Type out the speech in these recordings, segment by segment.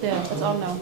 There, it's on now.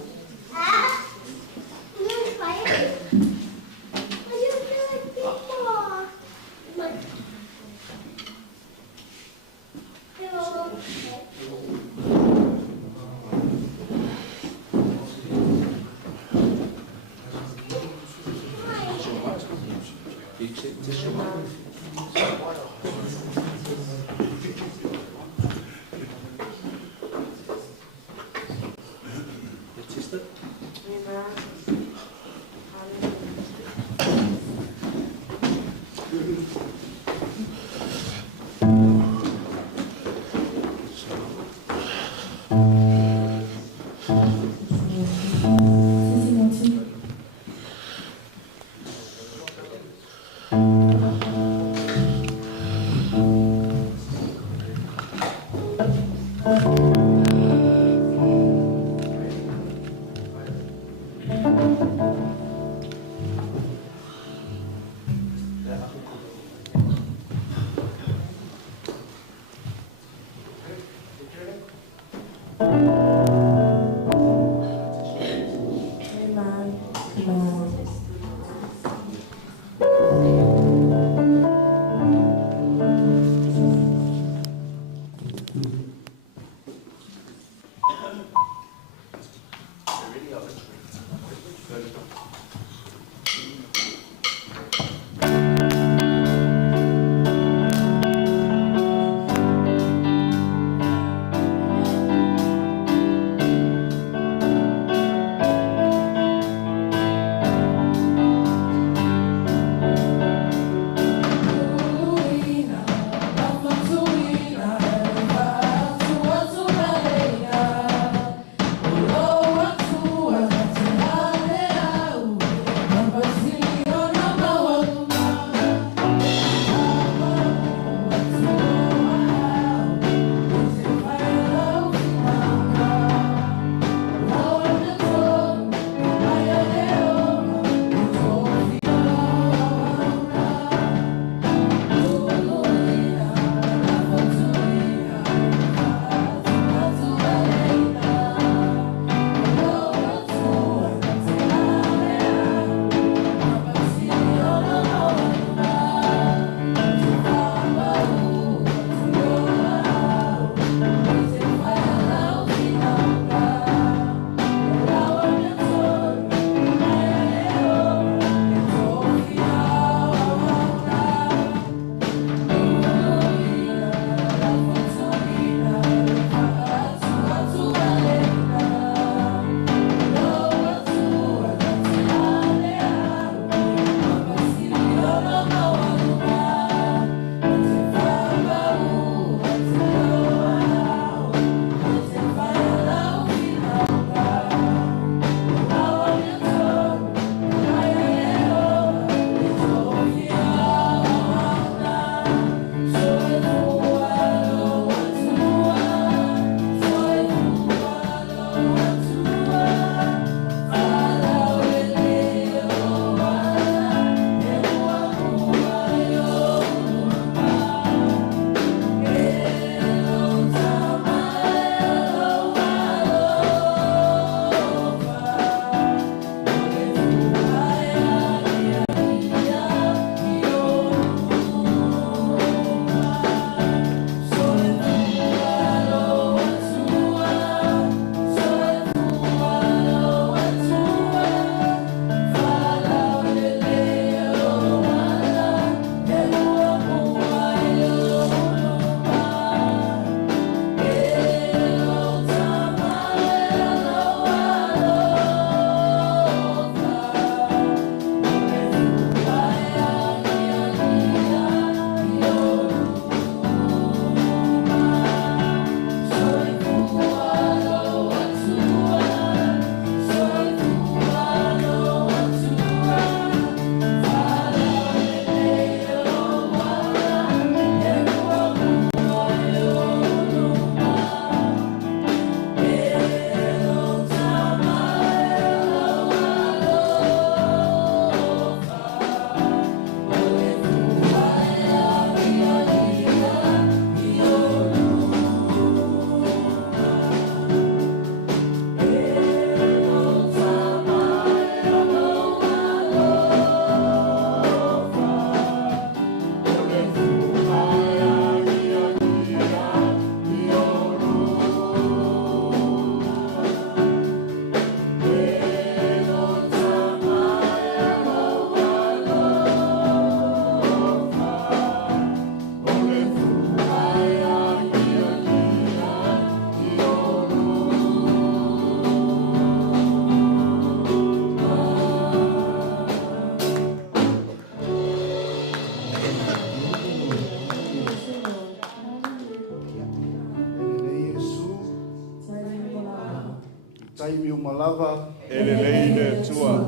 taimi umalava. Eleleile tua.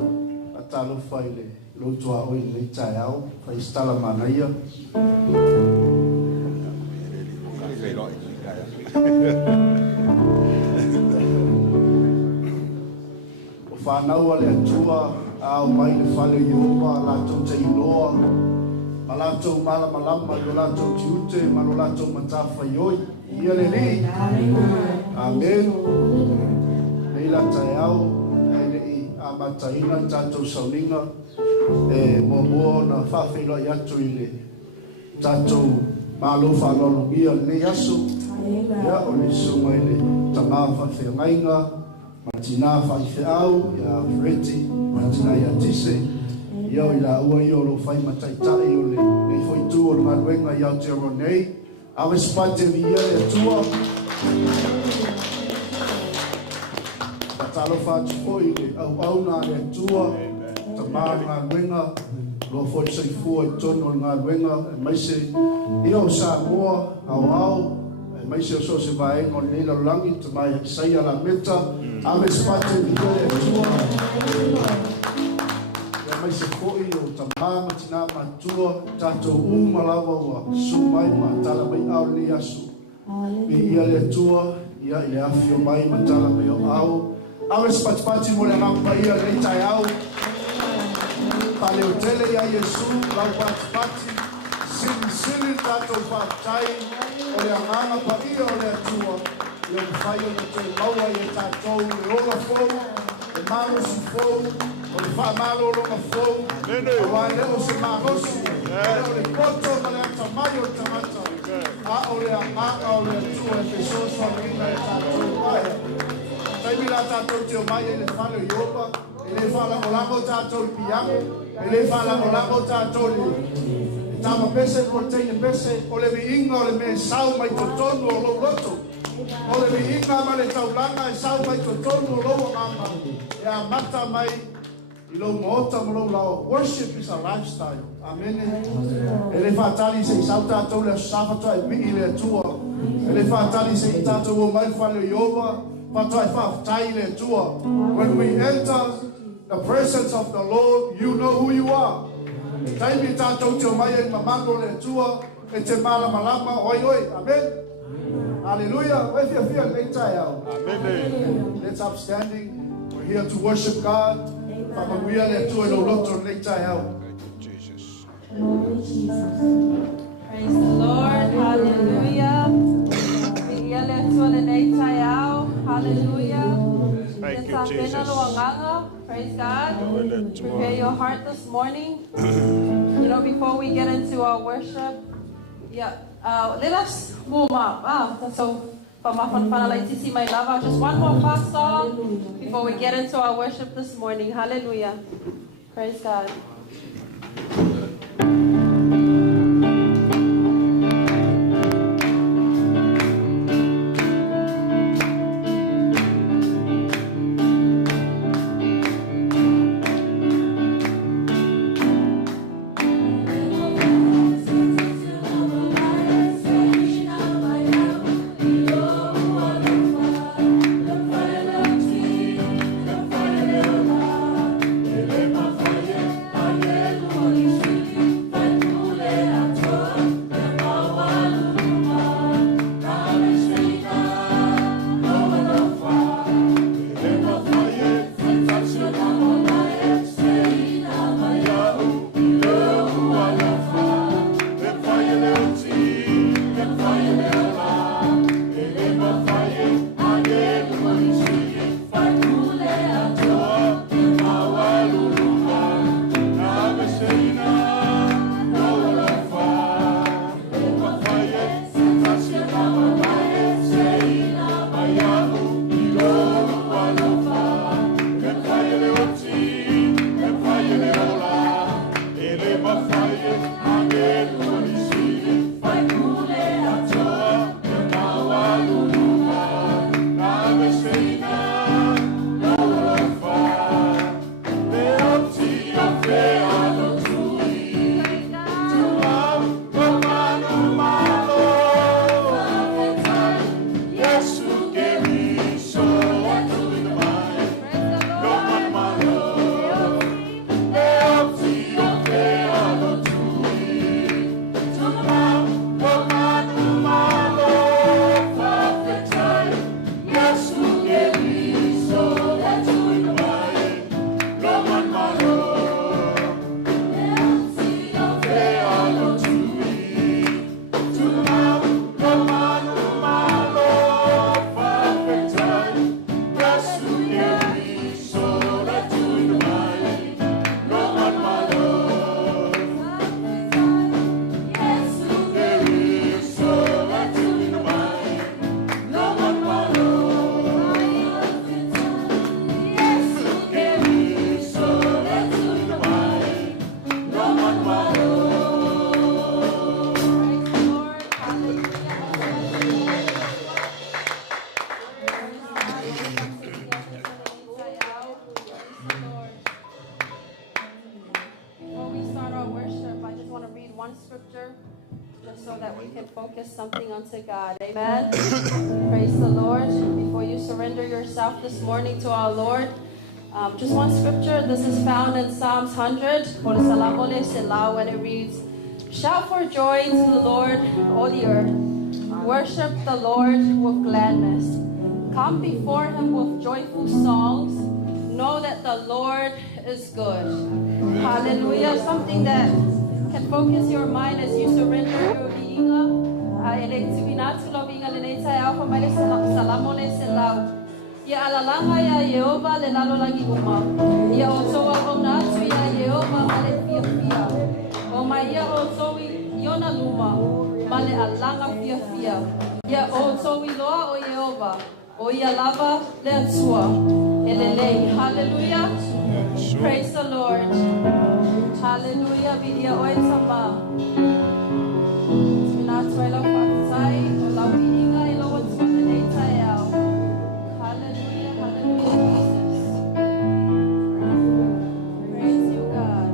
Atalo faile. Lotua oi le taiao. Faistala manaia. O whanau ale atua. Au mai le whale Iova. Lato te iloa. Malato mala malama. Lato tiute. Malolato matafa ioi. Ia le li. Amen. Leila taiao. Amataina tatou sauninga momo na whawhelo i atu i le tatou malo whalolungia le asu ia o le sunga i le tanga whawhengainga matina whaiwheau ia Freti matina ia Tise ia o i la ua i o lo whai mataitai o le whaitu o le maruenga i Aotearonei awe spate vi ia le atua talo fatu foi au na le tua tamar na wenga lo foi sai foi tono na wenga mai se io sa mo au mai se so se vai con le langi mai sai ala meta ame spate di le tua mai se foi o tamar matina matua tato malava wa su mai matala mai au le asu ia le tua ia le afio mai matala mai au awe spatspati mo le ngapa ia le taiau pale hotele ya Yesu lau patspati sili tato patai o le anganga pa ia o le atua ia mwhai o le te maua i e tatou le ola fou le maro si fou o le wha malo o longa fou o wai leo se marosi o le poto ma le ata mai o tamata a o le anganga o le atua e pesos wa ringa e tatou aia taimi la tatou te o mai e le whale Iova, e le whala o lango tatou i piango, e le whala o lango tatou le tama pese, proteine pese, o le viinga o le me sau mai totonu o lo roto, o le viinga ma le taulanga e sau mai totonu o lo ama, e a mata mai i lo moota mo lo lao. Worship is a lifestyle, amen. E le whatali se i sau tatou le safato e mi i le tua, e le whatali se i tatou o mai whale Iova, when we enter the presence of the Lord, you know who you are. Amen. Hallelujah. Amen. Let's up standing. We're here to worship God. Jesus. Praise the Lord. Hallelujah. Hallelujah. Thank you, Jesus. Praise God. Prepare your heart this morning. Before we get into our worship, let us warm up. So, for my my love, just one more fast song before we get into our worship this morning. Hallelujah. Praise God. Holy can focus something unto God. Amen. Praise the Lord. Before you surrender yourself this morning to our Lord, just one scripture. This is found in Psalms 100, when it reads, "Shout for joy to the Lord, all the earth. Worship the Lord with gladness. Come before him with joyful songs. Know that the Lord is good." Hallelujah. Something that can focus your mind as you surrender your biinga. Ya alalanga ya Yehova le lalo lagi uma. Ya oso wa onatu ya Yehova male pia pia. O mai ya oso wi yona luma male alanga pia pia. Ya oso wi loa o Yehova. O ya lava le atua. Elele. Hallelujah. Praise the Lord. Hallelujah. Bidia oe sama. Tuna tuela fatai. O la wiinga ilo o tuna neita yao. Hallelujah, hallelujah, Jesus. Praise you, God.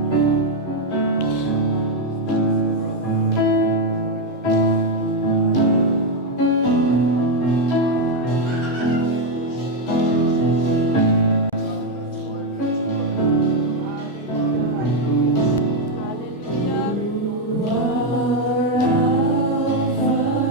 Hallelujah.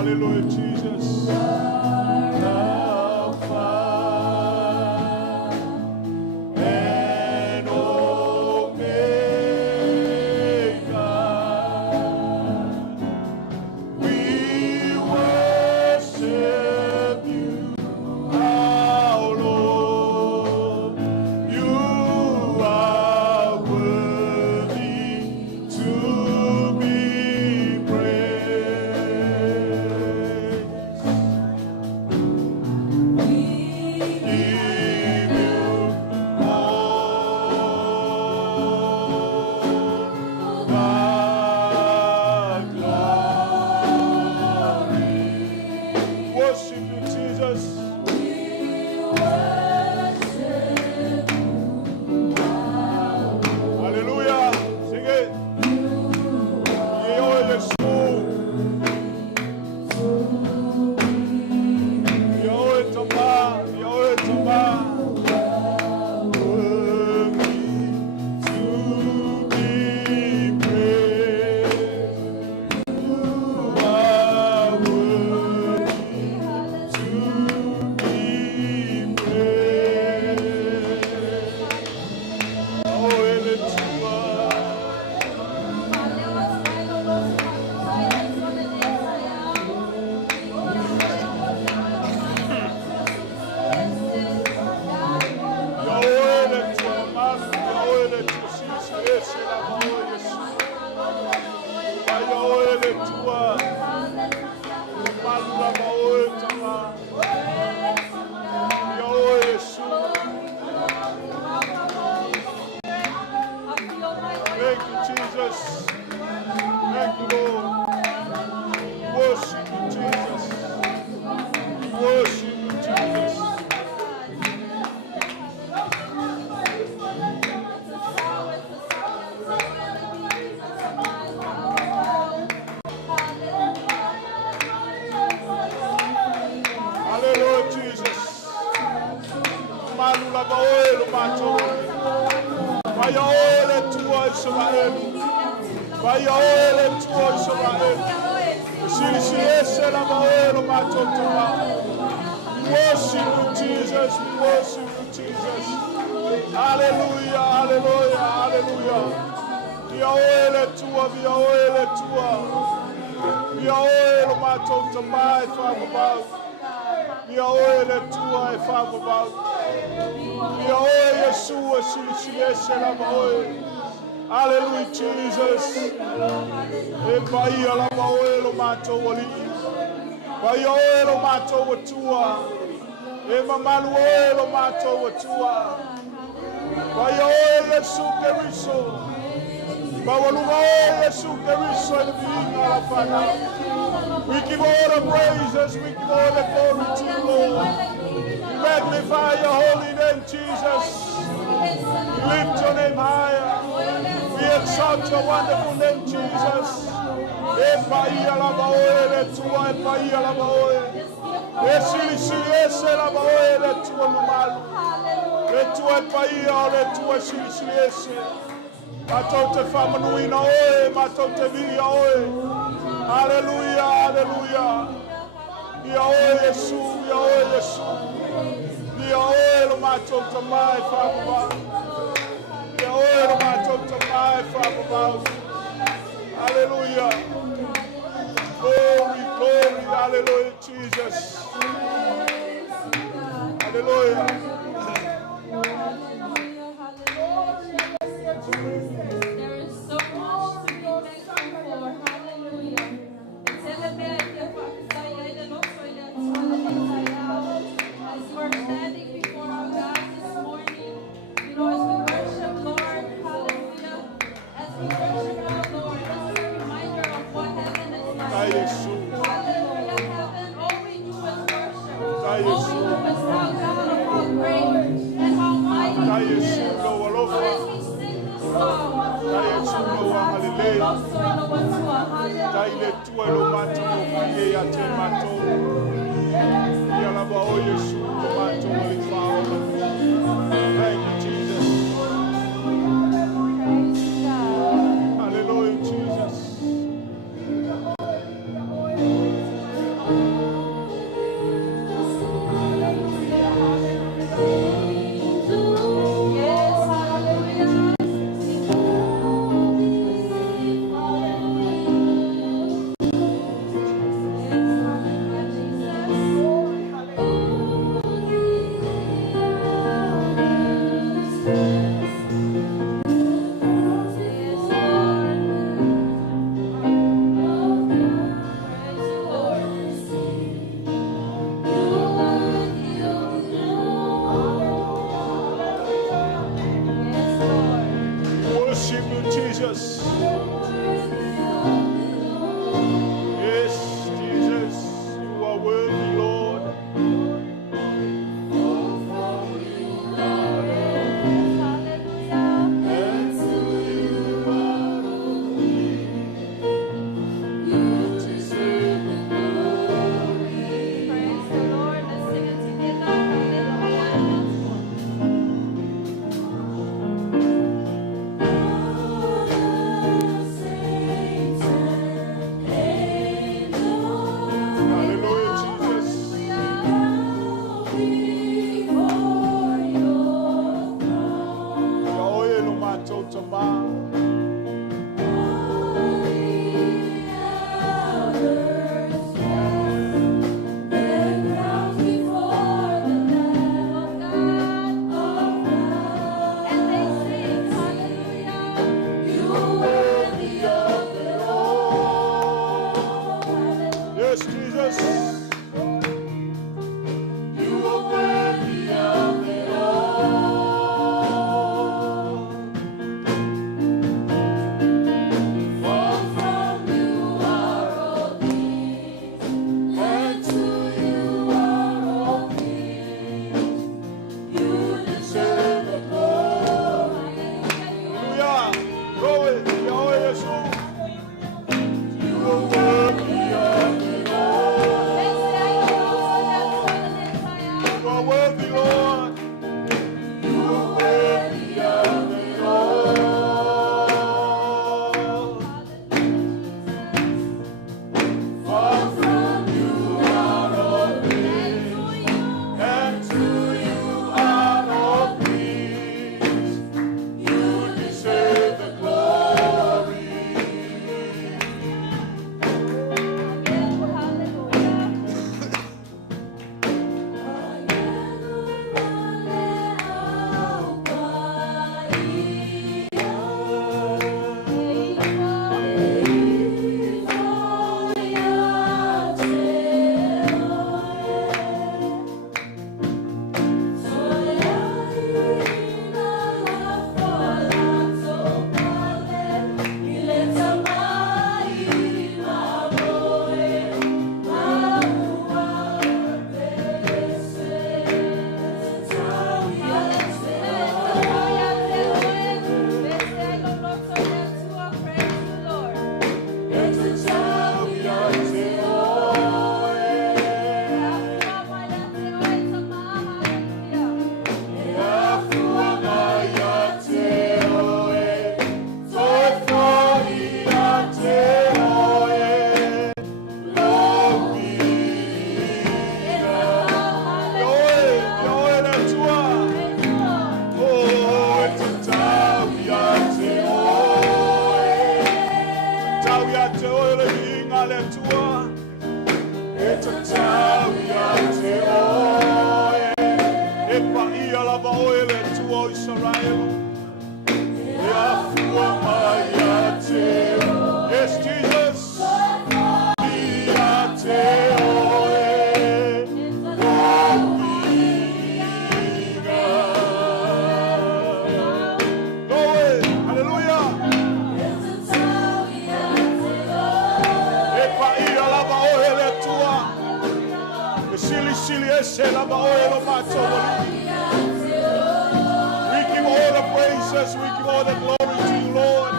Hallelujah, Jesus. Alpha and Omega. We worship you, our Lord. You are worthy to be praised. We give you all the glory. Worship you, Jesus. Hallelujah. Sing it. Yahweh Yeshua. Yahweh Tama. Yahweh Tama. Worthy to be praised. You are worthy to be praised. Oh, Yeshua. Thank you, Jesus. Thank you, Lord. Worship you, Jesus. Worship you, Jesus. Hallelujah, Jesus. Malula baoelo macho. Vaya ole tua Israel. Vaya ole tua Israel. Shiri la baoelo macho tua. We worship you, Jesus. We worship you, Jesus. Hallelujah, hallelujah, hallelujah. Via ole tua, via ole tua. Via ole macho tua, Father God. Via ole tua, Father God. Yahweh Yeshua, hallelujah, Jesus. Epaia la baoelo mato wali. Baioelo mato watua. Emamanuelo mato watua. Baioelo Yesu keriso. Bawalumaelo Yesu keriso ebiina la fana. We give all the praises, we give all the glory to you, Lord. Magnify your holy name, Jesus. We lift your name higher. We exalt your wonderful name, Jesus. Epaia la baoele tua, epaia la baoele. Esili la baoele tua mamalu. Le tua epaia, le tua sili. Matote famanuina oe, matote via oe. Hallelujah, hallelujah. Yahweh Yesu, Yahweh Yesu. Yahweh lo macho tamai Father. Yahweh lo macho tamai Father. Hallelujah. Glory, glory, hallelujah, Jesus. Hallelujah. There is so much to be thankful for. Hallelujah. As we're standing before our God this morning, you know, as we worship Lord, hallelujah, as we worship our Lord, this is a reminder of what heaven is like. Hallelujah, heaven, all we do is worship. All we do is tell God of how great and how mighty He is. So as we sing this song, Thank you, Jesus. Hallelujah, Jesus. Jesus. You are worthy of it all. For from you are all things, and to you are all things. You deserve the glory. Hallelujah. Glory. Yahweh Yeshua. You are worthy of it all. You are worthy, Lord. You are worthy of it all. For from you are all things, and to you are all things. You deserve the glory. Yes, Jesus. Glory. Hallelujah. We give all the praises, we give all the glory to you, Lord.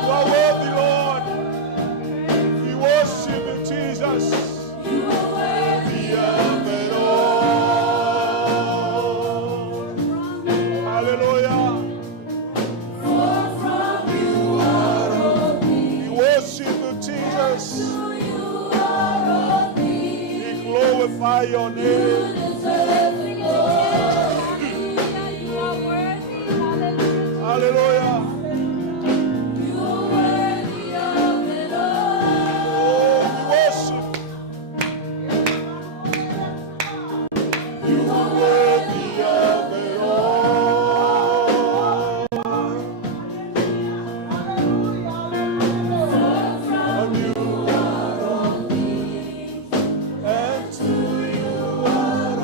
You are worthy, Lord. We worship you, Jesus. Hallelujah. We worship you, Jesus. We glorify your name. Hallelujah. Oh, we worship. You are worthy of it all. From you are all things, and to you are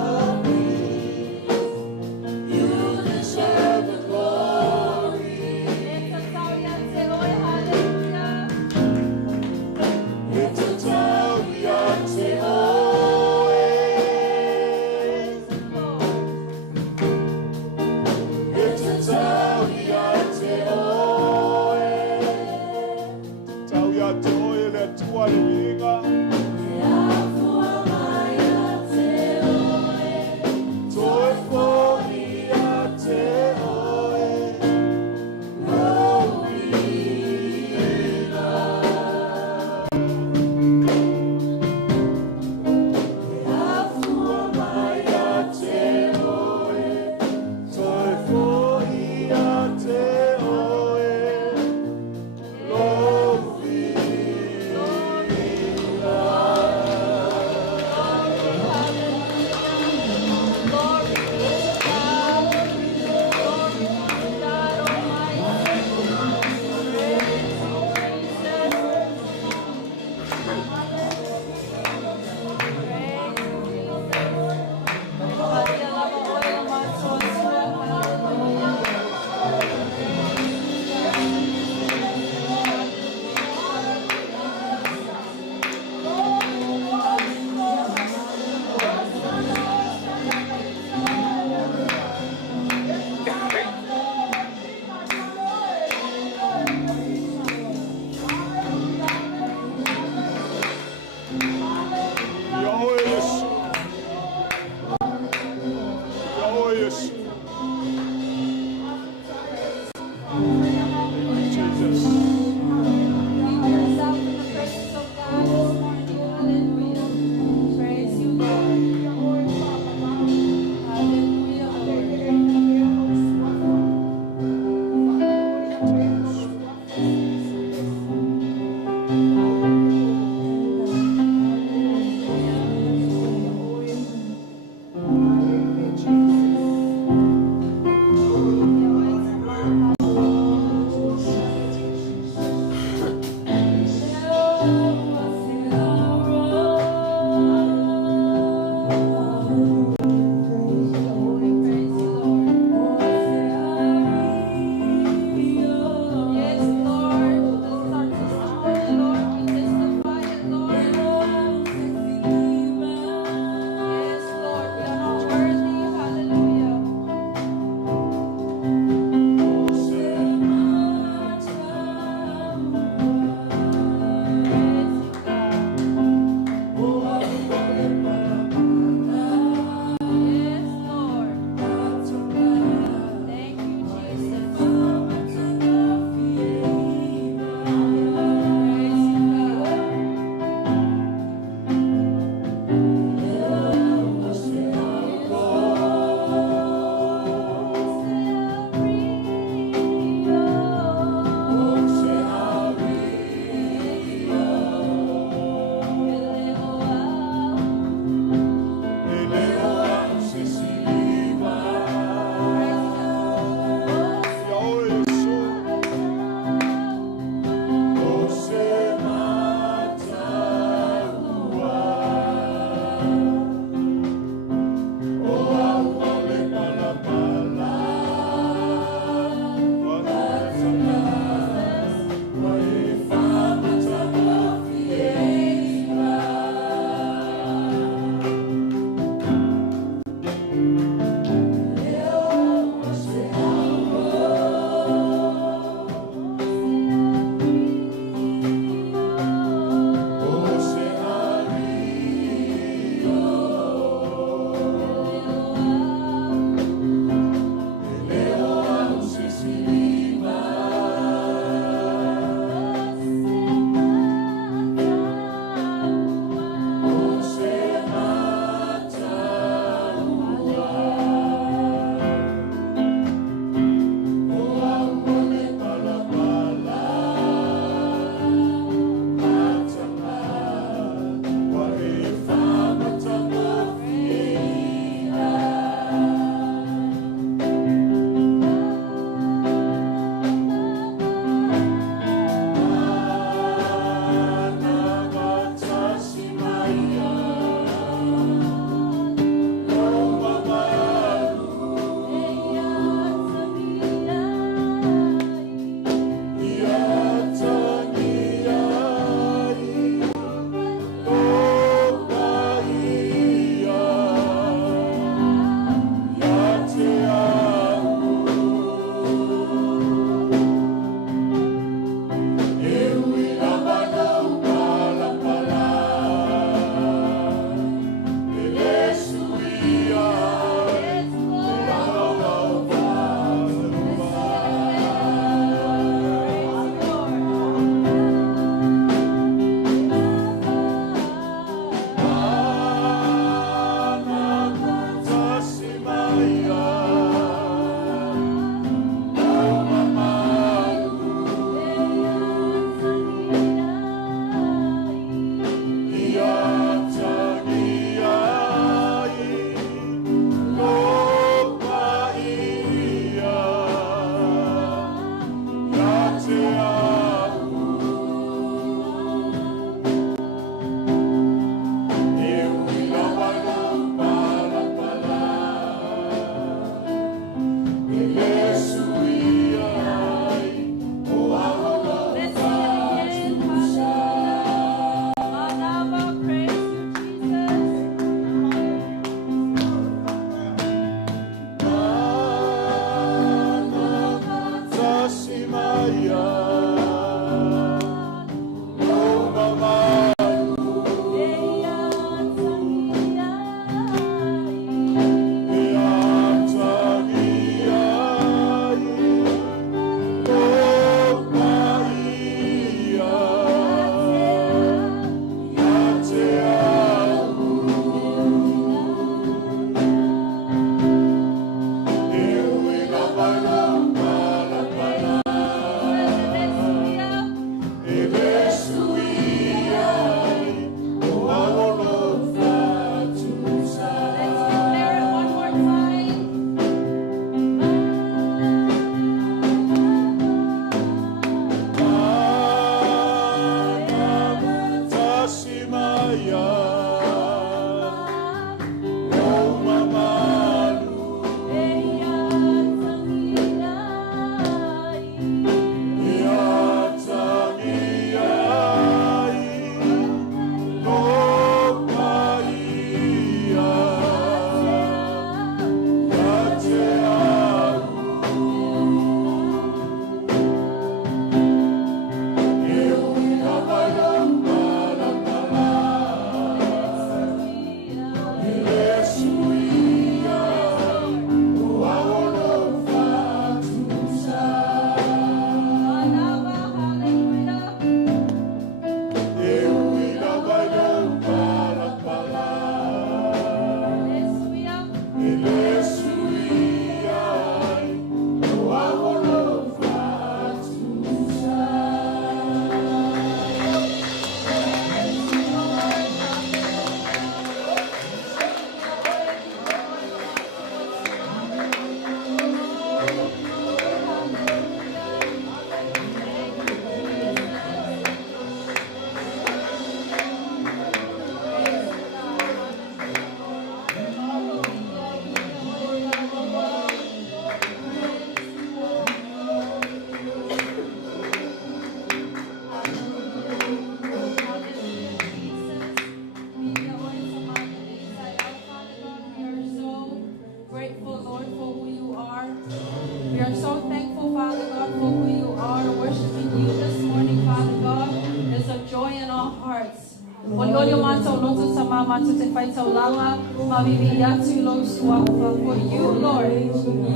For you, Lord,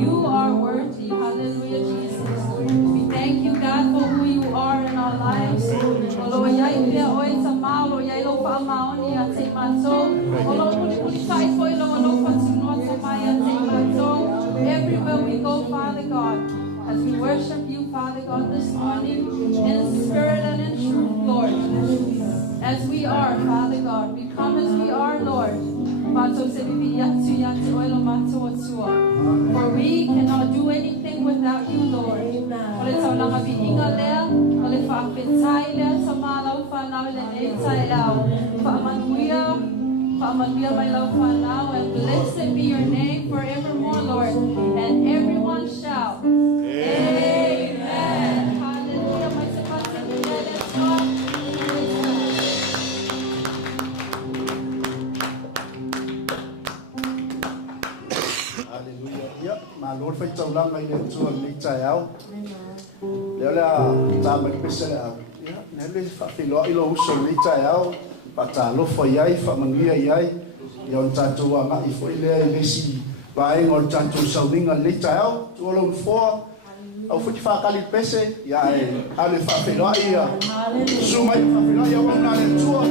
you are worthy. Hallelujah, Jesus. We thank you, God, for who you are in our lives. Everywhere we go, Father God, as we worship you, Father God, this morning, in spirit and in truth, Lord. As we are, Father God, we come as we are, Lord. For we cannot do anything without you, Lord. And blessed be your name forevermore, Lord. And everyone shout, Amen. Hallelujah. mà Lord phải trâu lăng ngay đến chùa lịch trái áo nếu là ta mới biết sẽ là nếu là phải loại lâu sớm lịch trái áo và trả lúc phải ấy phải mình nghe ấy yon cha chùa ngã phải lấy gì và anh ngồi cha chùa sau mình ngồi lịch trái áo chùa lồng phò ông phải pha cali pese ya anh phải loại su mai phải loại ông nào đến chùa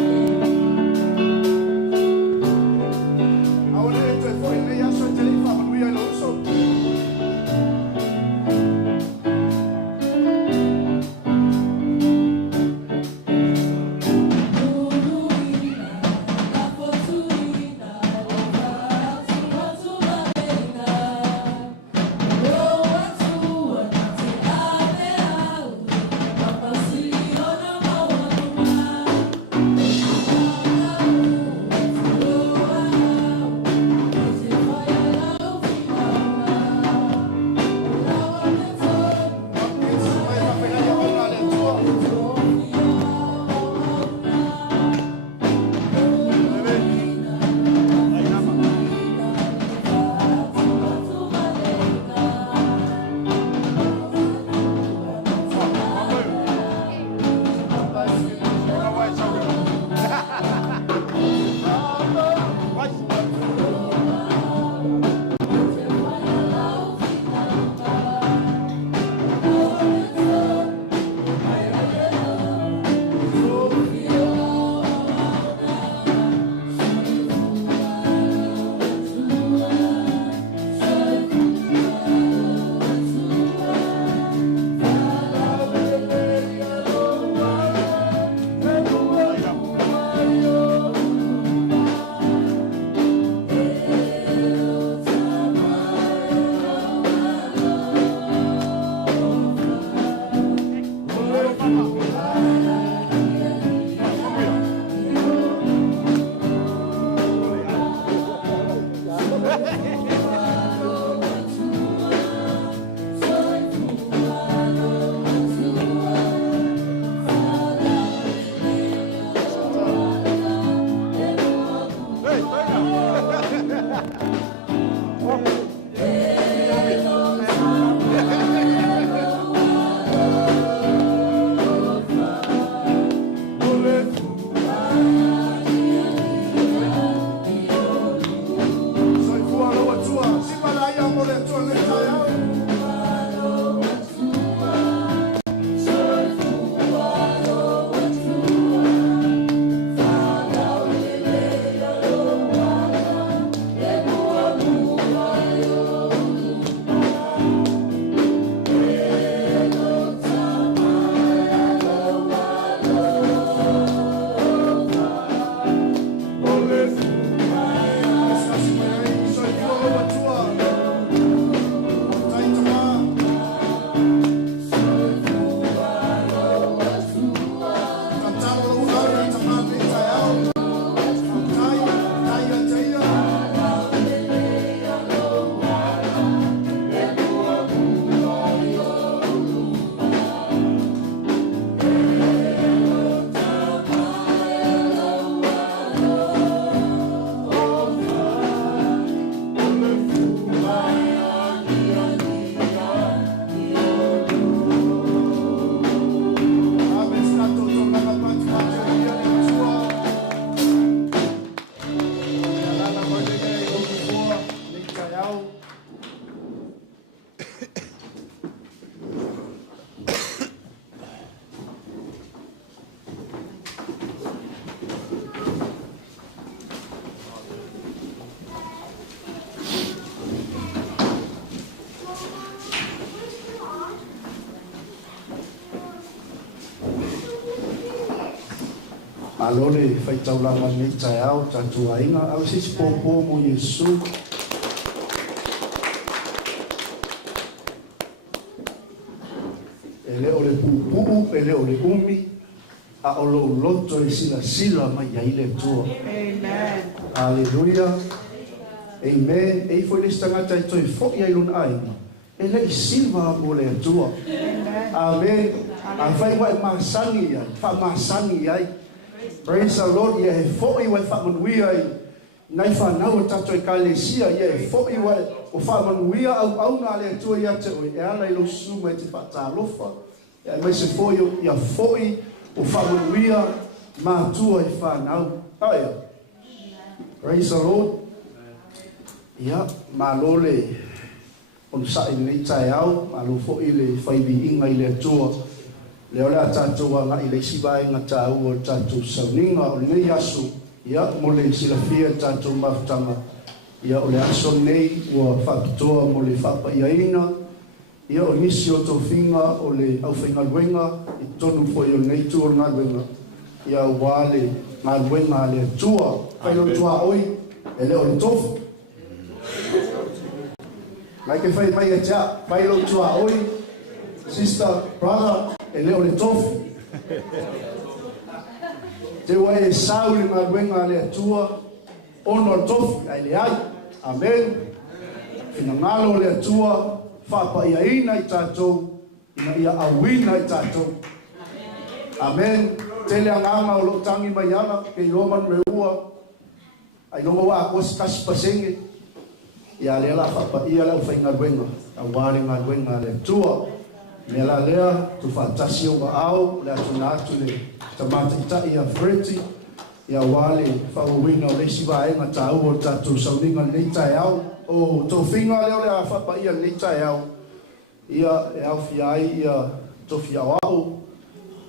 Malole fai taulanga nei tai au tatu ainga au sisi popo mo Yesu. Ele ole pupu, ele ole umi, a olo loto e sila mai yaile tua. Amen. Hallelujah. Amen. E foi lista ngata e toi foki ai luna ainga. Ele i silva mo le tua. Amen. A fai wai masangi ai, fa masangi ai. Praise the Lord. Ye foki wai fa manuia ai. Nai fa nau tato e kalesia ye foki wai o fa manuia au na le tua ia te o e ala i lo suma e te fa talofa. Ya mai se foi ia foi o fa manuia ma tua e fa nau. Aya. Praise the Lord. Ya malole on sa ini tai au malu fo ile fai bi inga ile tua le ola tatu nga ile sibai nga tau o tatu sauninga o le yasu ya mole silafia tatu maftanga ya ole aso nei o faktoa mole fapa ya ina ya o nisi o tofinga o le au finga luenga i tonu fo yo nei tu nga luenga ya wale nga luenga le tua kai lo tua oi ele o le tofu like if I may chat, Philo tua oi, sister, brother, e leo le tofu. Te wai sauli ma wenga le tua, ono tofu ai le ai. Amen. Ina ngalo le tua, fapa ia ina i tatou, ina ia awina i tatou. Amen. Tele angama o lo tangi mai ala, ke loman reua, ai longa wa akos kasi pasenge. Ya le la fa ia la fa inga wenga a wari nga wenga le tua me la lea tu fantasio ba au la tunatu le tamata ita ia freti ya wale fa winga le siba e mata u ta tu sauninga le tai au o to finga le le fa pa ia le tai au ia e au fiai ia to fia au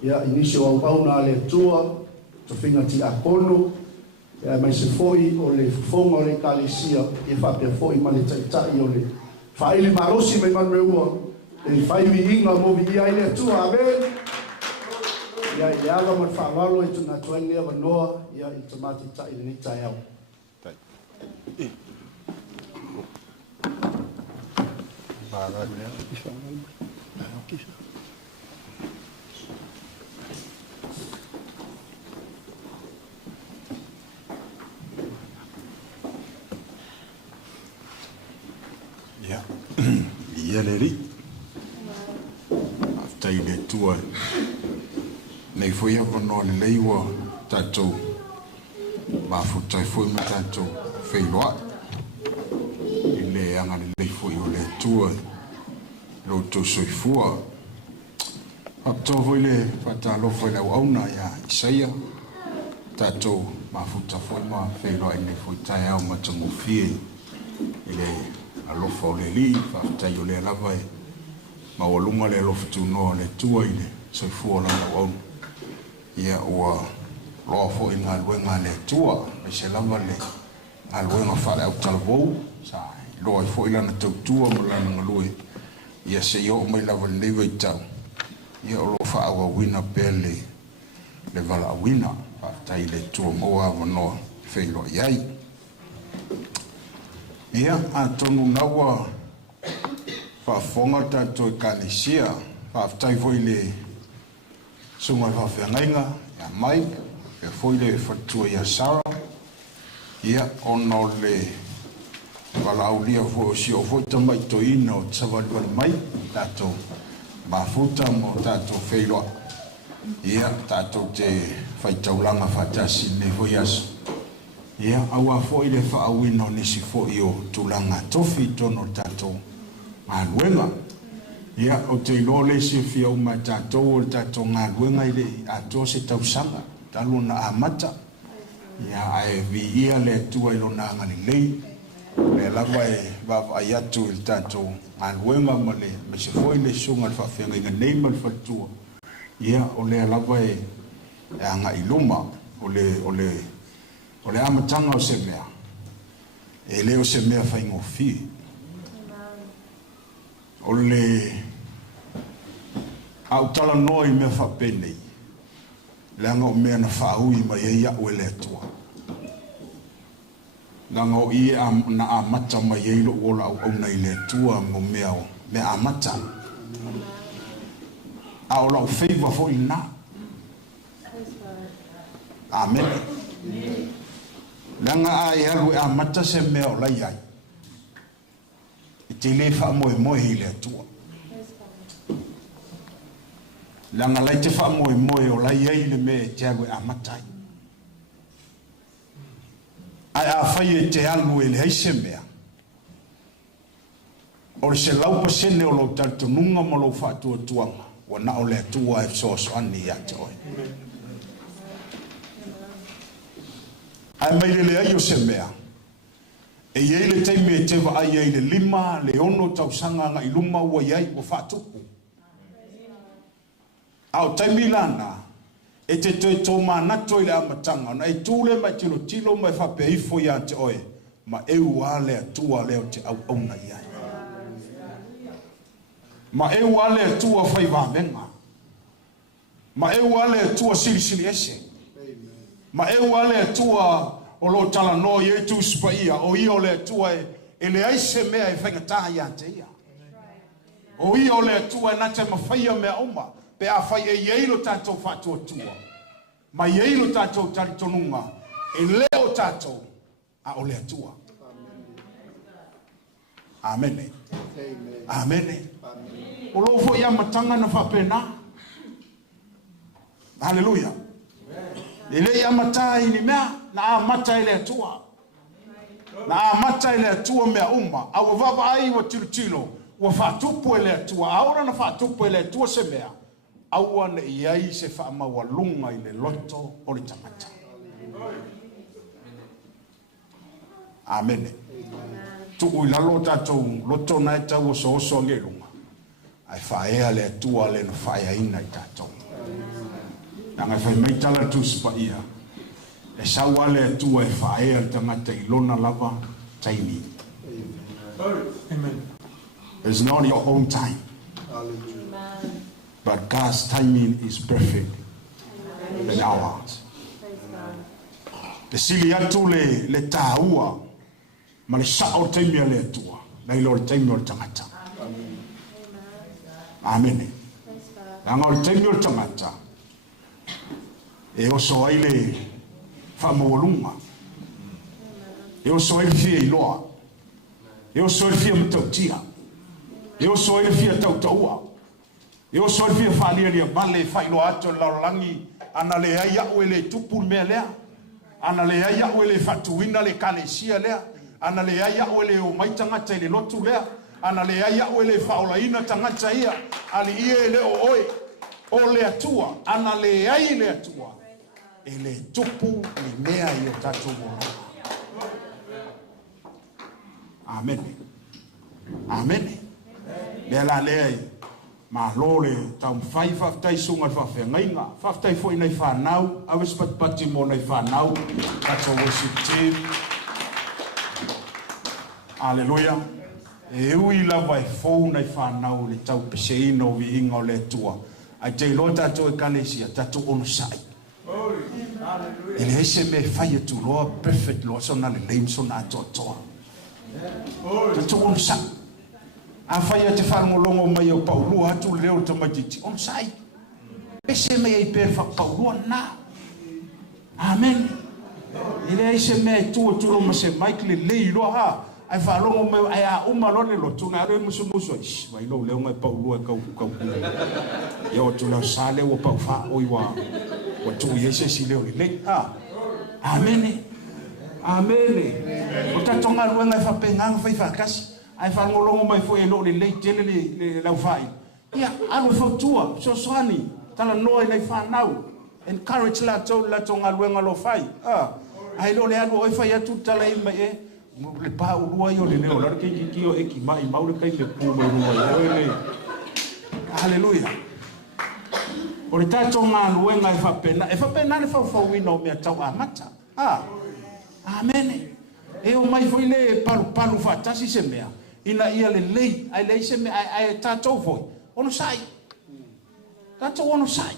ia inisio au pauna le tua to finga ti akono ya mai se foi o le fonga o le kalesia e fa pe foi ma le tai o le fa ile marosi mai man reua e fai vi inga mo vi ai le tu amen ya ya ga man fa malo e tu na tu ne va no ya i tomati tai le tai au Para ya ia le ri after ile tua nei foi a no le leiwa tatou ma futai foi ma tatou feiloa ile anga le foi o le tua lo to soifua apto foi le fatalo foi la una ya isaia tatou ma futai foi ma feiloa ile foi tai au ma tomo fie ile alofa o le li, whaftai o le lava e ma o lunga le alofa tu noa le tua i le soifua la la au ia ua loa fo i ngā luenga le tua me se lava le ngā luenga whare au talavou sa loa i fo i lana tau tua mo lana ngalue ia se i o mai lava le lewa i tau ia o loa wha awa wina pele le vala a wina whaftai le tua moa wanoa whailo iai ia a tonu nawa whafonga tato e kalesia whaftai foi le sunga whawhengainga ia Mike e foi le whatua ia Sarah ia ono le walaulia foi o si o foi tamai to ina o tsawaliwali mai tato mafuta mo tato wheiloa ia tato te whaitaulanga whatasi ne foi aso ia aua foi le whaawina o nisi foi o tulanga tofi tono tato ngāluenga ia o te ilo le si fia uma tato o tato ngāluenga i le ato se tausanga talo na amata ia ae vi ia le tua ilo na ngani lei le lava e vava ayatu il tato ngāluenga ma le ma se foi le sunga le whawhenga inga nei ma le whatua ia o le lava e anga iluma o le amatanga o se mea. E leo se mea whaingo fi. O le au tala noa i mea whapenei. Langa o mea na whaui ma ia ue le tua. Langa o ie na amata ma ia o la au nei le tua mo mea o. Mea amata. A o la o favor fo ina. Amen. Langa a ia lu amata se mea o la iai. I te le wha moe hi le tua. Langa lai te wha moe o lai ei le me te alu e amatai. Ai a whai e te alu e le heise mea. O le se laupa sene o lo taltununga mo lo whaatua tuanga. Wa na o le atua e so ani ia te oi. Ai mai le ai o se mea. E iei le teime e tewa ai ei le 5 le 1 tausanga nga iluma ua iei o whaatupu. Au taimi lana, e te toi tō mānato i le amatanga, na e tūle mai tilo mai whape ifo ia te oe, ma eu ale atua leo te au na iai. Ma eu ale atua whai wāmenga. Ma eu ale atua sili ese. Ma eu ale atua o lo tala no i e tu spaia, o i o le atua e le aise mea e whaingataha ia te ia. O i o le atua e nate mawhaia mea oma. Pe a whai e ieilo tātou whātua tua. Ma ieilo tātou taritonunga. E leo tātou a o lea tua. Amene. Amene. O lofo ia matanga na whapena. Hallelujah. E le ia matai ni mea na a mata i lea tua. Na a mata i lea tua mea uma. A wavava ai wa tilo. Wa whātupu e lea tua. Aora na whātupu e lea tua se mea. Aua na iai se whaamawalunga i le loto o le tamata. Amene. Tuku i lalo tātou loto na e tau oso le lunga. Ai whaea le atua le na whaea ina i tātou. Nanga whai meitala tu sipa ia. E saua le atua e whaea le tamata i lona lava taini. Amen. It's not your own time. But God's timing is perfect in our hearts. Te sili atu le tāua, ma le sao taimia le atua, na ilo le taimia le tangata. Amen. Anga le taimia le tangata, e oso ai le whamawalunga, e oso ai le fia iloa, e oso ai le fia matautia, e oso ai le fia tautaua, e o soi fia falia lia male failo ato laulangi ana le ai au le tupu mea lea ana le ai au le fatuina le kalesia lea ana le ai au le o mai tangata le lotu lea ana le ai au le faulaina tangata ia ali ie le o oe o le atua ana le ai le atua e le tupu le mea i o tatu mo. Amen. Amen. Le la le ma lore tau fai whaftai sunga whawhia ngainga. Whaftai fwoi nei whanau, awes pati mo nei whanau, that's a worship team. Hallelujah. E ui lava e fōu nei whanau le tau peseino vi inga o le tua. Ai te lo tato e kalesia, tato ono sai. E le hese me whai atu loa perfect loa sona le leim sona ato atoa. Tato ono sai. A whaia te whanngolongo mai au paulua atu leo te matiti. On sai. Ese mei ei perfa paulua na. Amen. Ile ese mei tua tulo ma se Mike le lei loa ha. Ai whalongo mai ai a umalone lo tunga aroe musu musu. Vai lo leo ngai paulua kau. Ia tu leo sale o pau wha oiwa. Wa tu yese si leo le lei. Amen. Amen. O tatonga luenga whapengang whai whakasi. Ai whangolongo mai fo e lo le lei tele le lau whai. Ia, alo whautua, so soani, tala noa nei whanau. Encourage la tonga luenga lo whai. Ai lo le alo oi whai atu tala i mai e. Le pā urua i o le leo, lara kei ki o eki mai, maure kai le pū mai rua i le. Hallelujah. O le tātonga luenga e whapena. E whapena le whauwhauina o mea tau a mata. Amene. E o mai foi le palu fatasi se mea. Ina ia le lei, ai lei se mea, ai tātou foi. Ono sai. Tātou ono sai.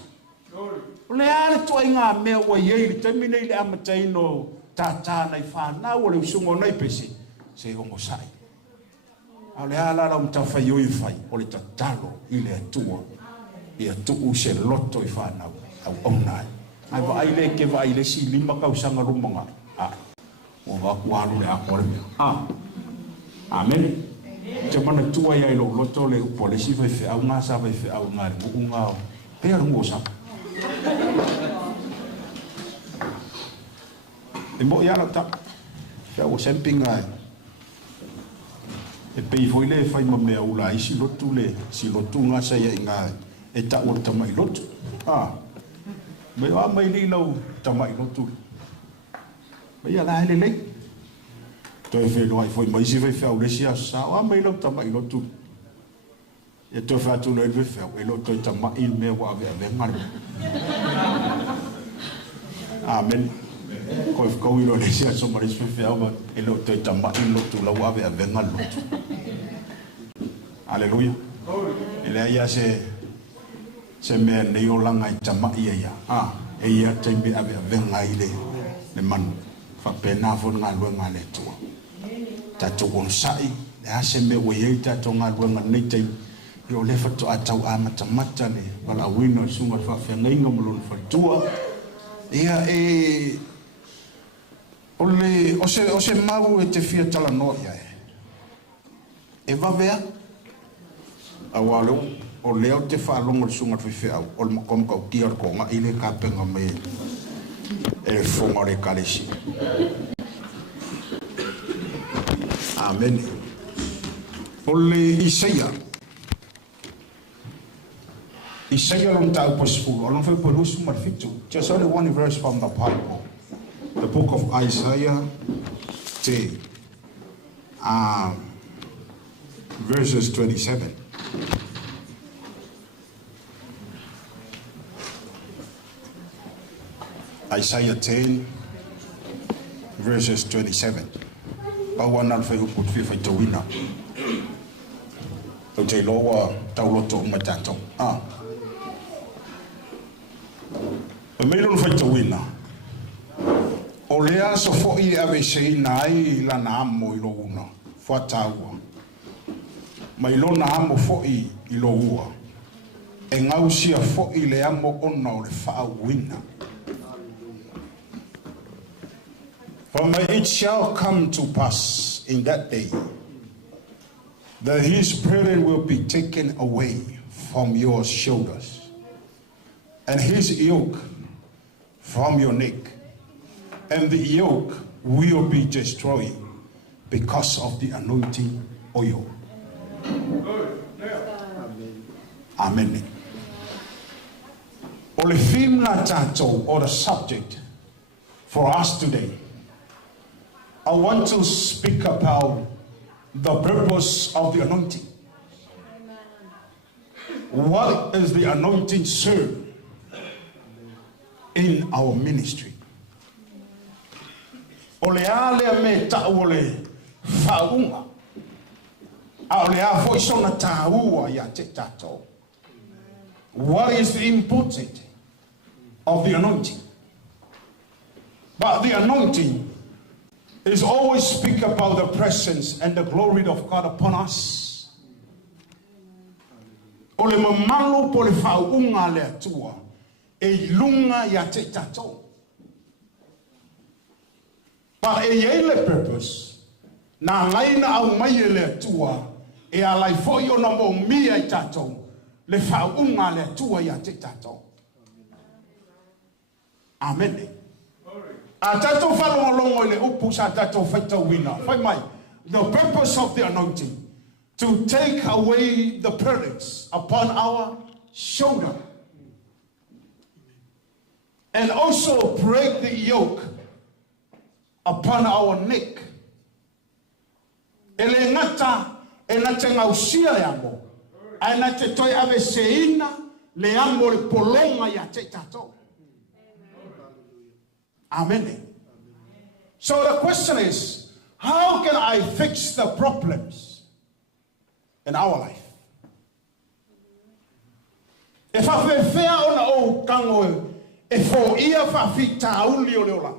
Le ale toi nga me wa ye te mine le amataino tata na ifana o le usungo na ipesi se o mosai ale ala la mtafa yo ifai o le tatalo ile atua ia tu se loto ifana au ona ai va ile ke va ile si lima ka usanga rumonga o va kwalu le akore amen te mana tua ia lo loto le polisi fe au nga sa fe au nga bunga pe ngo sa Mo ya la ta ya o sempinga e pe foi le fai mo me ula isi lotu le si lotu nga sa ya nga e ta o ta mai lotu me wa mai ni lo ta mai lotu me ya la le le to e fe lo ai foi mai si fe fa o le si sa wa mai lo ta mai lotu e to fa tu lo e fe e lo to ta mai me wa ve ngal amen ko ko ilo le sia so mari se fe ava e lo te tamba in lo tu la wa ve venga lo aleluya ele ya se me ne yo langa i tamba ia ya e ya te be ave venga ile le man fa pena fo nga lo nga le tu ta tu on sai ya se me we ye ta to nga lo nga ne te yo le fa to atau amata mata ne wala wino sunga fa fe nga mo fa tua ia o se mau e te fia tala noia e va vea awalo o leo te whalongo le sunga fife au o le makom kau tia o konga ile ka penga me e fonga re kalesi amen o le Isaiah long tau posful o long fe polusu marfitu just only one verse from the Bible. The book of Isaiah, verses 27. Isaiah 10, verses 27. Pawana fe uput fi fa tawina. O te loa tauloto matato. Melon fa tawina. O lea so fo'i ave sei nai la na amo i lo una. Fuataua. Mai lo na amo fo'i i lo ua. E ngausia fo'i le amo ona o le whaawina. For it shall come to pass in that day that his burden will be taken away from your shoulders and his yoke from your neck. And the yoke will be destroyed because of the anointing oil. Amen. Or the theme tato, or the subject for us today, I want to speak about the purpose of the anointing. What is the anointing serve in our ministry? Ole ale me ta ole faunga. Ale a foi sona taua ya te tato. What is the importance of the anointing? But the anointing is always speak about the presence and the glory of God upon us. Ole mamalo pole faunga le tua e lunga ya te tato. But e le purpose na laina au mai le tua e alai foi o na mo mia i tato le faunga le tua ya te tato. Amen. A tato falongo le upu sa tato feta wina. Fai mai. The purpose of the anointing to take away the burdens upon our shoulder and also break the yoke upon our neck. Ele ngata ena tenga usia le amo. Ana te toi ave seina le amo le polonga ya te tato. Amen. So the question is, how can I fix the problems in our life? E fa fea ona o kango e fo ia fa fita uli o leola.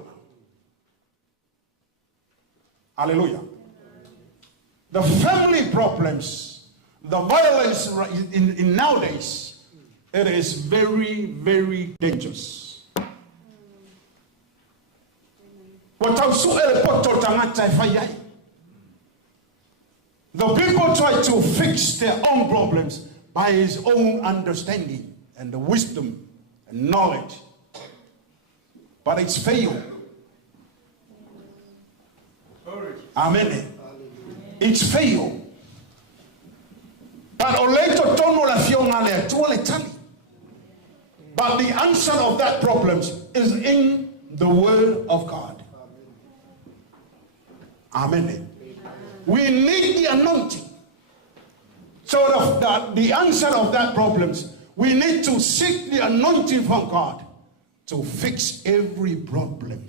Hallelujah. The family problems, the violence in nowadays, it is very, very dangerous. The people try to fix their own problems by his own understanding and the wisdom and knowledge. But it's failed. Amen. It's failed. But the answer of that problem is in the Word of God. Amen. We need the anointing. So the answer of that problem, we need to seek the anointing from God to fix every problem.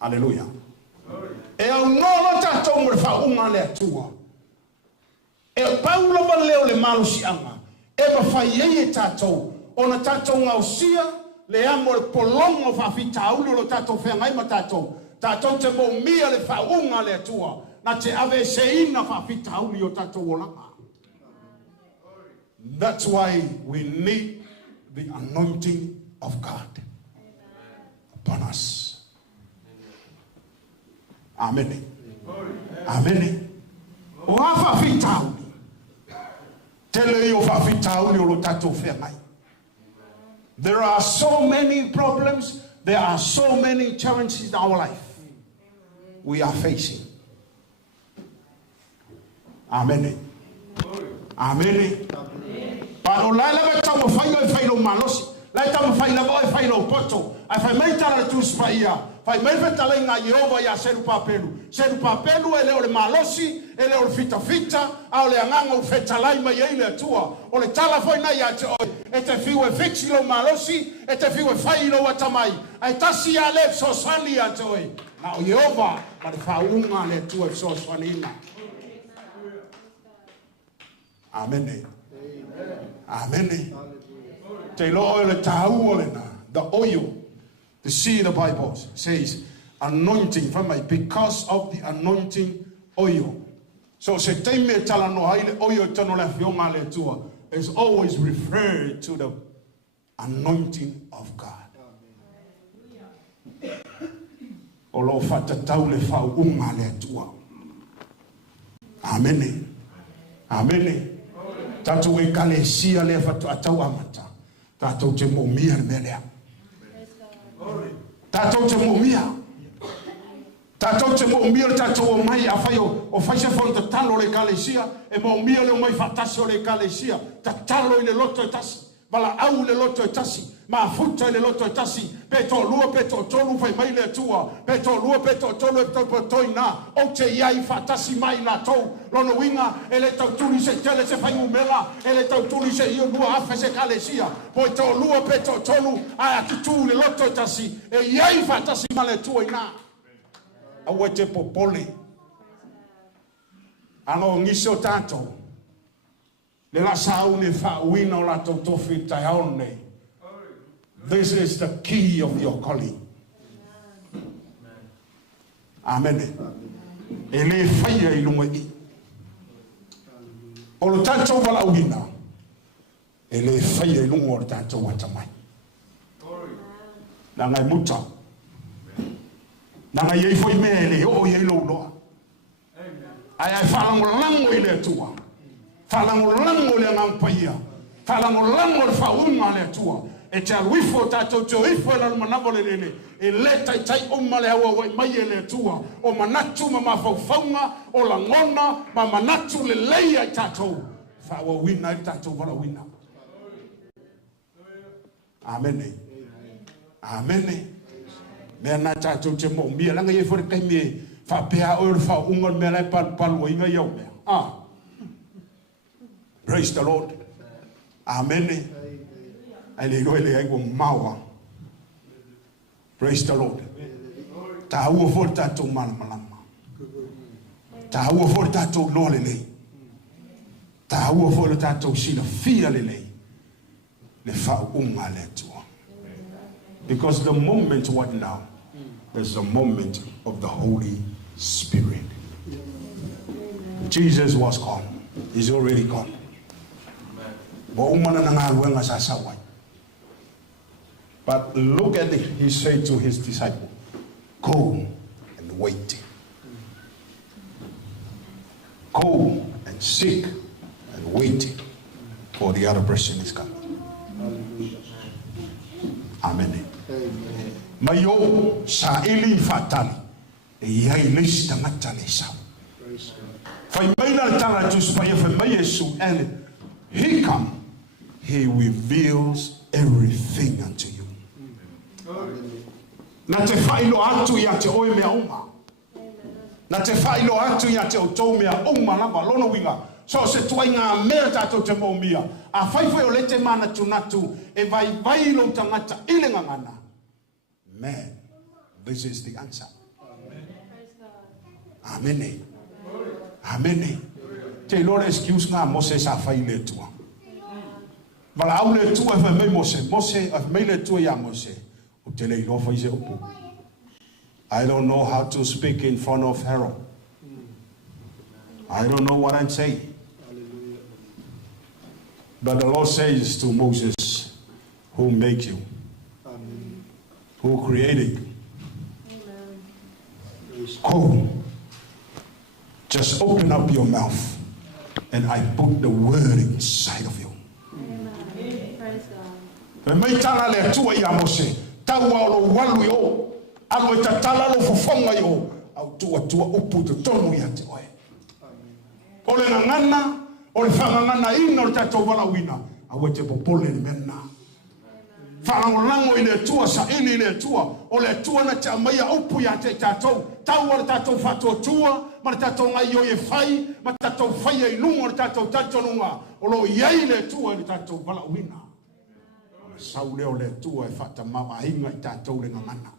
Hallelujah. E au nolo tatou mo fa unga le atua. E paulo ba leo le malu si anga. E ba fa ye tatou. Ona tatou ngau sia le amo le polongo fa fita ulu lo tatou fe ngai ma tatou. Tatou te mo mia le fa unga le atua. Na te ave seina fa fita ulu yo tatou olanga. That's why we need the anointing of God upon us. Amen. Amen. Wafa fitauli. Tele yo fa fitauli o tato fermai. There are so many problems. There are so many challenges in our life we are facing. Amen. Amen. Pero la ba tamo failo malosi. La tamo failo boy failo poto. Ai fa mentala tu spaia. Fai mai fetala nga Yehova ya seru papelu ele o le malosi ele o fita au le anganga o fetalai mai ele tua o le tala foi na ya te o e te fiwe fixi lo malosi e te fiwe fai lo watamai ai tasi ya le so sali ate oi na o Yehova ma le faunga le tua so sanina. Amen. Amen. Te lo le tau le na the oil. You see, the Bible says anointing from my because of the anointing oil. So se te me tala no haile oil tano la fiona le tua is always referred to the anointing of God. Olo fata taule fa unga le tua. Amen. Amen. Tatu e kale sia le fatu atau amata. Tatu te mo mia melea. Tatou te mumia. Tatou te mumia tatou mai afaio o faise fonta talo le kalesia e mumia le mai fatasi o le kalesia tatalo le loto tasi bala au le loto tasi ma futa le loto tasi peto lua peto tolu fai mai le tua peto lua peto tolu peto toina o te iai fatasi mai la tou lono winga ele tau tuli se tele se fai umela ele tau tuli se io lua afe se kalesia poi to lua peto tolu a kitu le loto tasi e iai fatasi mai le tua ina a te popoli ano ngiso tanto le la saune fa wino la totofi taone. This is the key of your calling. Amen. Ele faya ilunga I. Olo tanto wala wina. Ele faya ilunga tanto watamai. Nanga muta. Nanga ye foi mele o ye lo no. Ai falang lango ile tua. Falang lango le ngampaya. Falang lango fa uma le tua. E te alwifo tato te oifo la manavole lele. E leta tai umale hawa mai le tua. O manatu ma mafaufaunga o la ngona ma manatu le leia tato. Fa wa wina tato wala wina. Amen. Amen. Mena tato te mo mia langa ye for kai me fa pea o fa ungon me la pal o inga yo me. Ah. Praise the Lord. Amen. Praise the Lord. Tahu for tato malama. Tahu for tato lolele. Ta ua fo le tatou sila fia le lei. Le fa unga le tua. Because the moment what now? There's a moment of the Holy Spirit. Jesus was gone. He's already gone. But look at it. He said to his disciple, go and wait. Go and seek and wait for the other person is coming. Amen. Mayo sa ili fatali yai lista matale sa. Fai mai na tala tu spa fa mai Yesu and he come, he reveals everything unto you. Na te failo atu ya te oe mea uma. Na te failo atu ya te otou mea uma na balona winga. So se tuai ngā mea tātou te maumia. A whaiwhai o lete mana tunatu e vai lo tangata ile ngangana. Man, this is the answer. Amen. Amen. Te Lord excuse ngā Mose sa whai le tua. Wala au le tua e mei Mose. Mose e mei le tua ya Mose. O te lei lo whai se upu. I don't know how to speak in front of Pharaoh. I don't know what I'm saying. But the Lord says to Moses, who made you? Amen. Who created you? Go. Just open up your mouth and I put the word inside of you. Amen. Praise God. When me tala le tua ya Mose, tawa lo walu yo, alo tatala lo fofonga yo, au tua upu te tonu ya te oe. Ole ngana, ole whangangana ina o tatou walawina, awe te popole ni mena. Whangangolango i le tua sa ili le tua, o le tua na te amaya upu ya te tatou, tau o le tatou whatua tua, ma le tatou ngai o e whai, ma tatou whai e lunga o le tatou tatonunga, o lo iei le tua i le tatou walawina. Sau leo le tua e whata mama hinga i tatou le ngangana.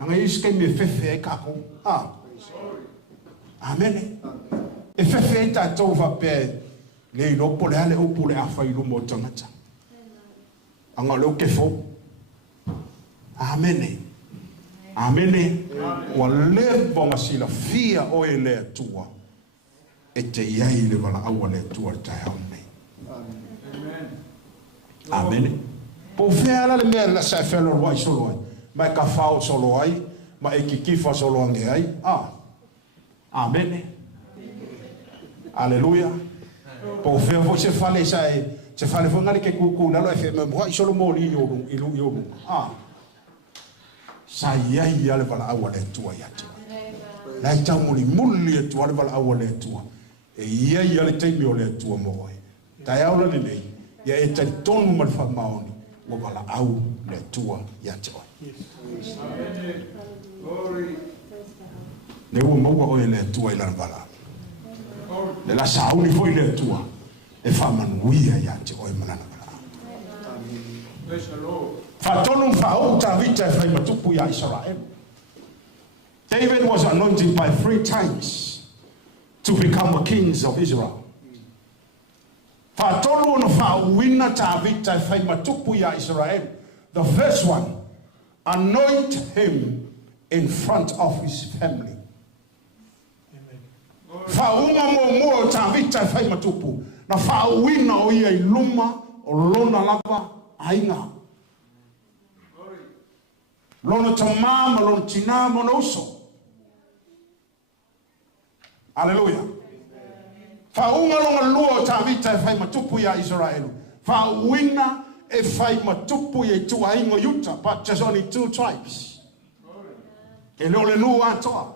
Anga iske me fefe e kako. Amen. E fefe e tatou vape le ilopo le ale upu le awha i lumo tangata. Anga leo kefo. Amen. Amen. Wa le bonga sila fia o e le tua. E te iai le wala awa le tua te haone. Amen. Po fea la le mea la sa felo wai solo ai. Mai ka fao solo ai. Ma e kikifa solo ange ai. Amen. Aleluia. Po fea vo se fale sai. Se fale fo ngale ke kuku na lo e fe me wai solo mo li yo. Sa iai ale wala awa le tua ya tua. La ita muli e tua ale wala awa le tua. E iai ale teimi o le tua mo ai. Tai aula ni nei. Ya e tai tonu malfa maoni. Wa wala au le tua ya tua. Ne ua maua o le tua ila wala. Le la sauni foi le tua. E fa manuia ya tua o manana wala. Fa tonu fa o ta vita e fai matupu ya Israel. David was anointed by 3 times to become a king of Israel. Fa tonu no fa wina ta vita e fai matupu ya Israel. The first one, anoint him in front of his family. Fa uma mo ta vita e fai matupu. Na fa wina o ia i luma o lona lava ainga. Lona tamama, lona tinama, no so. Hallelujah. Fa unga longa lua ta vita e fai matupu ya Israel. Fa wina e fai matupu ye tua ingo yuta, but there's only 2 tribes. E leo le lua atoa.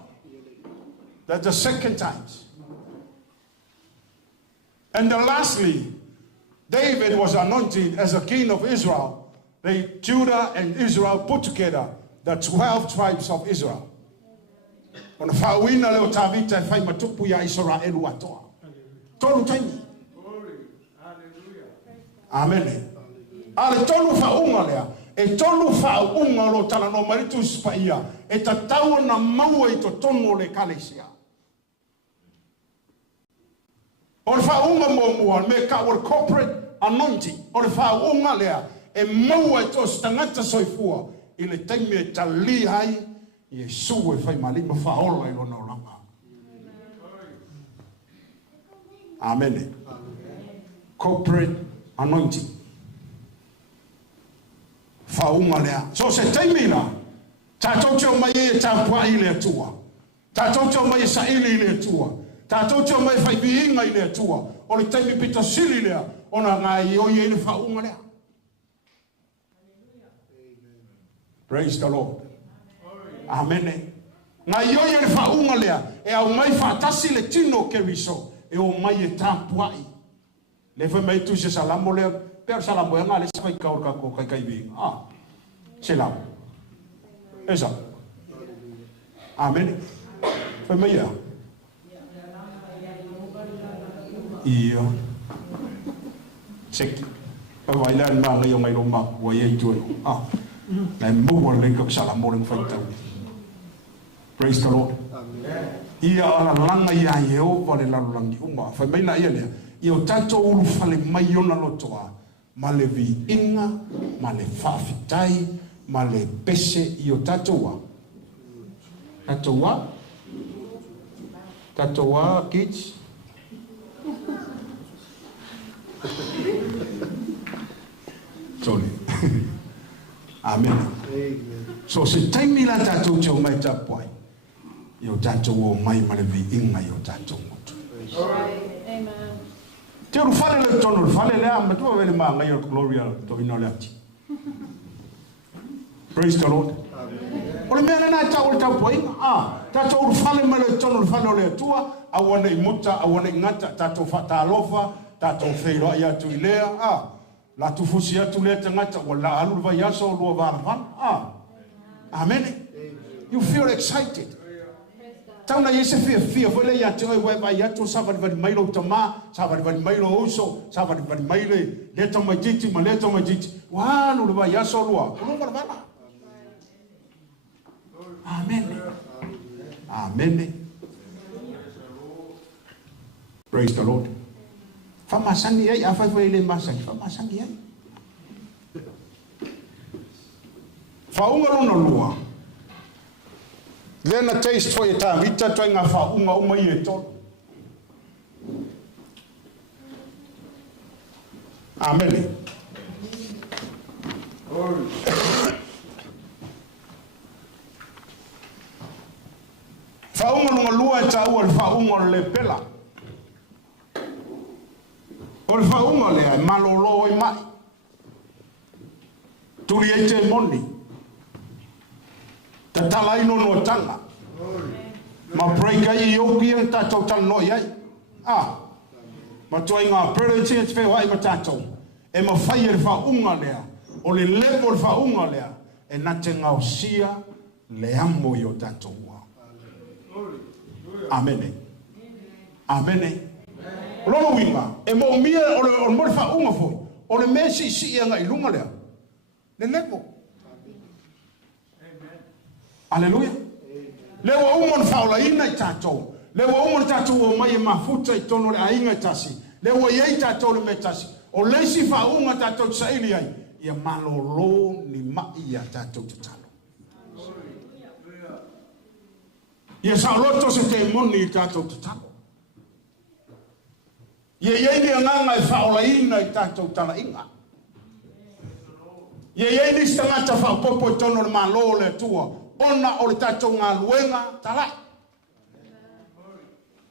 That's the second time. And then lastly, David was anointed as a king of Israel. Judah and Israel put together the 12 tribes of Israel. Ona fawina leo tavita e fai matupu ya Israel watoa. Tolu taimi. Amen. Ale tolu fa unga lea. E tolu fa unga lo tala no maritu spaia. E tatawa na maua i to tonu le kalesia. O le whaunga mua me ka o corporate anointing. O le whaunga lea e maua e tos tangata soifua i le taimi e tali hai i e su e whai malima whaola i lona o langa. Amen. Corporate anointing. Whaunga lea. So se taimi na tātou te o mai e tāpua i le atua. Tātou te o mai e saili i le atua. Tātou te o mai whai biinga i le atua. O le taimi pita sili lea. Ona ngā i o i e le whaunga lea. Praise the Lord. Amen. Ngā i o i e le whaunga lea. E au mai whaatasi le tino ke riso. E o mai e tāpua i. Le whai mai tu se salamo lea. Pero salamo e ngā le sa kai kaur kako kai kai biinga. Se lau. Esa. Amen. Foi meia. Ia. Sek. Vai lá na ngai ngai roma wa ye tu. Na mo le ka sala mo le fai tau. Praise the Lord. Amen. Ia ala langa ia yeo va le langi uma. Foi meia ia le. Io tanto ulu fale mai ona lotoa. Ma le vi inga, ma le fafitai. Ma le pese i o tatoa. Tatoa? Tatoa, kids? Sorry. Amen. So se taimi la tatou te o mai tapuai. I o tatou o mai malevi inga i o tatou motu. Amen. Te o fale le tono, fale le ama, tu avele maa ngai o gloria to ino le ati. Praise the Lord. O le mea nana tau le tau poinga. Tatou uru fale ma le tono le fale o le atua. Awana i muta, awana i ngata. Tatou whatalofa. Tatou wheiroa i atu i lea. La tufusi atu lea te ngata. O la alu vai aso o lua vana vana. Amen. You feel excited. Tauna yese fia fwele i atu i vai atu. Savari vari mailo tama. Savari vari mailo uso. Savari vari maile. Leta majiti ma leta majiti. Wanu le vai aso o lua. O lua vana vana. Amen. Amen. Praise the Lord. Famasangi ai afai foi le masai. Famasangi ai. Faunga luna lua. Lena taste for your time. Ita toi ngā faunga uma i e tolu. Amen. Faunga lunga lua e taua le faunga le pela. O le faunga lea e malolo e mai. Turi e te moni. Ta tala ino no tanga. Ma breaka i oki e tatou tala no iai. Ma toi ngā presidency e te whewai ma tatou. E ma whai e le faunga lea. O le lepo le faunga lea. E nate ngā o sia le amo i o tatou. Amen. Amen. Lono winga. E mo mia o le mo fa unga foi. O le mesi si ia ngai lunga lea. Le lepo. Amen. Alleluia. Le wa umon fa ola ina i tatou. Le wa umon tatou o mai mafuta i tono le ainga tasi. Le wa ye tatou le metasi. O le si fa unga tatou saili ai. Ia malolo ni mai ia tatou tatalo. Ia sa loto se te moni i tātou te talo. Ia iei nganga i whaolaina i tātou tala inga. Ia iei ni stangata whaopopo i tono le malo le tua. Ona o le tātou ngā luenga talai.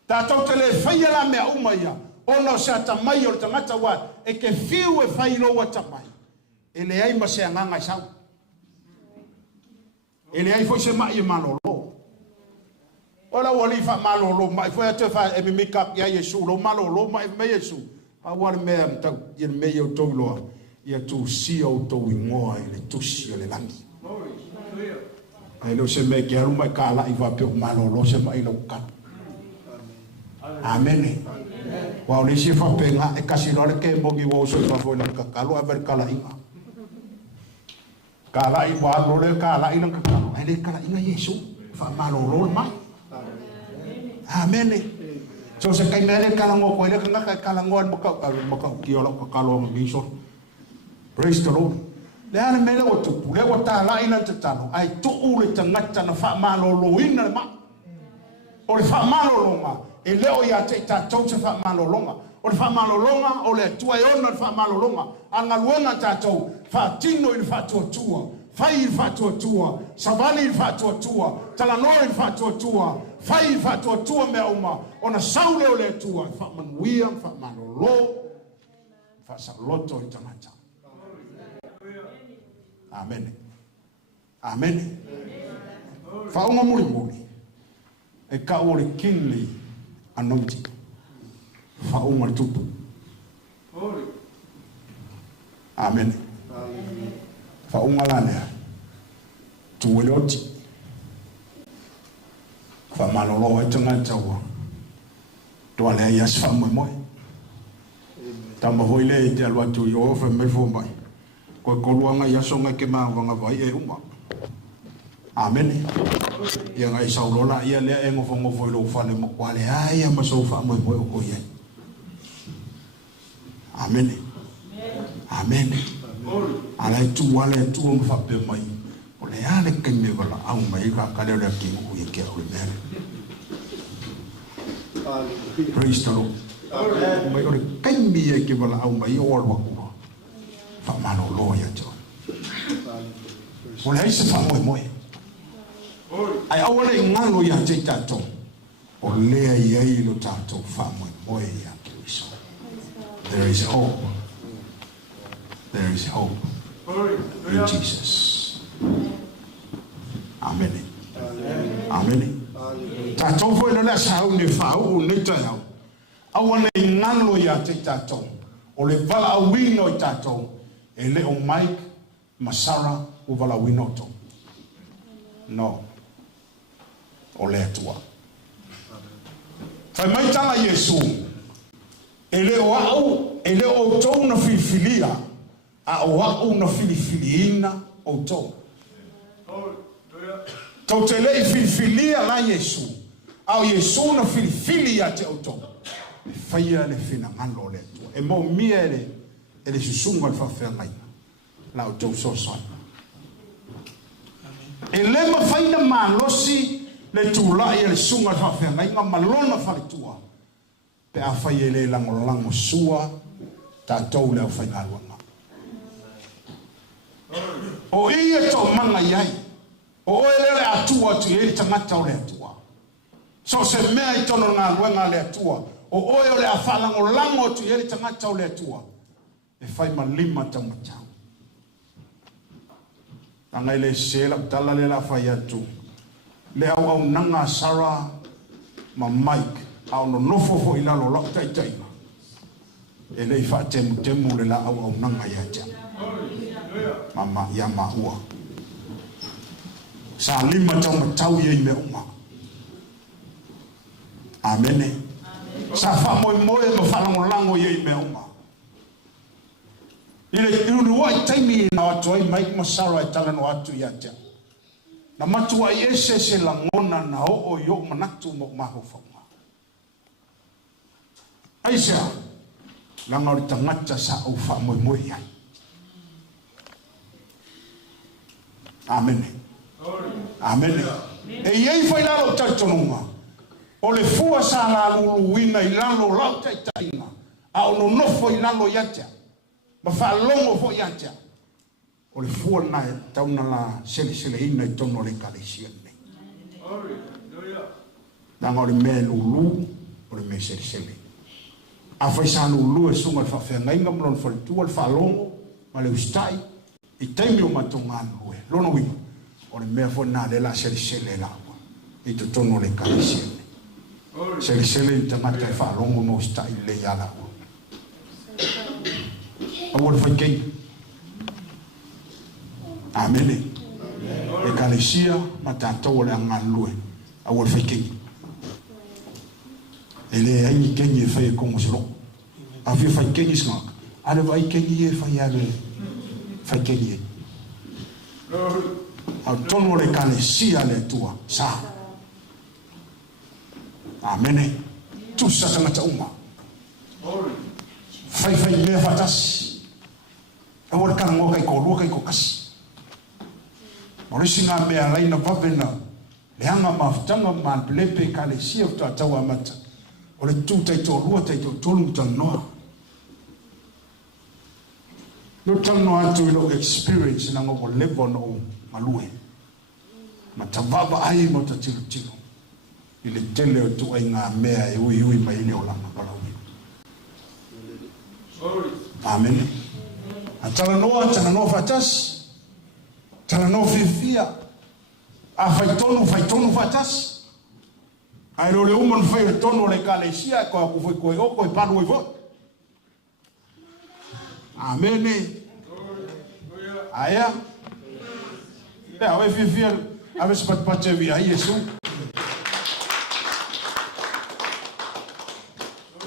Tātou te le whaia la mea umaia. Ona o se atamai o le tangata wa. E ke whiu e whailo wa tamai. E le ai ma se nganga i sau. E le ai fo se mai e malolo. Ola wali fa malolo mai foi te fa e mi make up ya Yesu lo malolo mai me Yesu a wal me am ta ye me yo to lo ye tu si o to wingoa le tu si le langi ai lo se me ke ru mai kala i va pe malolo se mai lo ka amen wa le si fa pe nga e kasi lo ke mo gi wo so fa fo na ka kalo a ver kala inga kala i wa lo le kala ina ka ai le kala ina Yesu fa malolo mai. Amen. So se kai mele kalango ko ile kanga kai kalangoan maka kiola ka kalonga biso. Praise the Lord. Le ana mele o tu le o ta la ina te tano ai tu ule te ngata na fa malo lo ina ma. O le fa malo longa e leo ya te ta tau se fa malo longa. O le fa malo longa o le tua e ona fa malo longa. Anga luenga ta tau fa tino il fa tua. Fai il fatto tua, savali il fatto tua, talanore il fatto tua, fai il fatto tua me uma, ona saule o le tua, fa manuia, fa manolo, fa salotto in tamata. Amen. Amen. Fa uma muri e ka o le kinli anointing. Fa uma tupu. Amen. Fa unga lane tuweloti fa malolo e tanga tawa to ale ya sfa mo tamba hoile te alwa tu yo fa melfo mai ko luanga ya songa ke ma vanga vai e uma. Amen. Ya ngai saulola ia le e ngofo lo fa le mo kwale ai ma so fa mo ko ye. Amen. Amen. Alai tu wale tu on fa pe mai o le ale ke me bala au mai ka le ki ku ye ke o le mere. Praise the Lord. Mai o le ke mi ye ke bala au mai o wa ku fa mano lo ya jo o le se fa mo ai au le ngalo ya te tato o le ye lo tato fa mo ya Kristo. There is hope. There is hope in Jesus. Amen. Amen. Tato fo le sa o ne fa o ne ta ya. Awana ngalo ya te tato. O le vala wino tato. Ele o Mike Masara o vala wino to. No. O le tua. Fa mai tala Yesu. Ele o au, ele o to na filia. A o una filifilina o to. To te le filifilia la Yesu. Au Yesu na filifilia te o to. Faia le fina ngalo le to. E mo miere e le susunga fa fa mai. La o to so so. E le ma faina malosi le tu la e le sunga fa fa mai ma malona fa le tua. Pe a faia le lango sua ta to le fa ngalo. O ia to manga yai o ele atua tu ele tamata o le atua so se mea i tono ngā luenga le atua o oe le afalango lango tu ele tamata o le atua e fai ma lima tamata anga ele sela tala le la fai atu le au nanga Sara ma Mike au no nofo i lalo lak tai tai ele i fa temu le la au nanga ya ja mama ya maua sa lima tau ye me uma. Amen. Sa fa mo mo fa lango ye me uma. Ile unu wa taimi na watu ai Mike Masara tala no watu yaja na matu wa yese se langona na o yo manatu mo maho fa Aisha lango tangata sa o fa mo ya. Amen. Amen. E yei foi lá o tatonuma. O le fua sa la luluina i lalo lau taitaina. A ono nofo i lalo yatia. Ma fa longo fo yatia. O le fua na tauna la sele ina i tono le kalesiane. Nanga o le me lulu, o le me sele. A foi sa lulu e sunga fa fenga inga mlon fa tua fa longo, ma le ustai. I taimi o matonga lue. Lono wima. O le mea fo na le la sele la. I to tono le kalesiane. Sele i tamata e fa longo no ustai le yala. Awol fa kei. Amen. E kalesia matatou le ngalue. Awol fa kei. Ele ai kenye fa e kongo slo. Afi fa kenye smak. Ale vai kenye fa ya le fa kenye. Au tono le kalesia le tua sa. Amen. tusa tangata uma. Fai mea fatasi. E wale kanga ngoka i ko lua kai ko kasi. Orisi ngā mea laina wawena. Le hanga mawhtanga man pelepe ka le sia uta tau amata. O le tū tai tō lua tai tō tōlungu tang noa. No tang noa atu ilo experience na ngoko levo no malue. Ma tawaba ai mo ta tilo tilo. Ile tele o tu ai ngā mea e ui mai ile o langa palaui. Amen. A tala noa fatasi. Tala noa fifia. A faitonu fatasi. Ai lo le umon fai tono le kalesia ko aku foi ko o ko panu vo. Amen. Aya. Ya, ave fifia, ave spat pache via Yesu.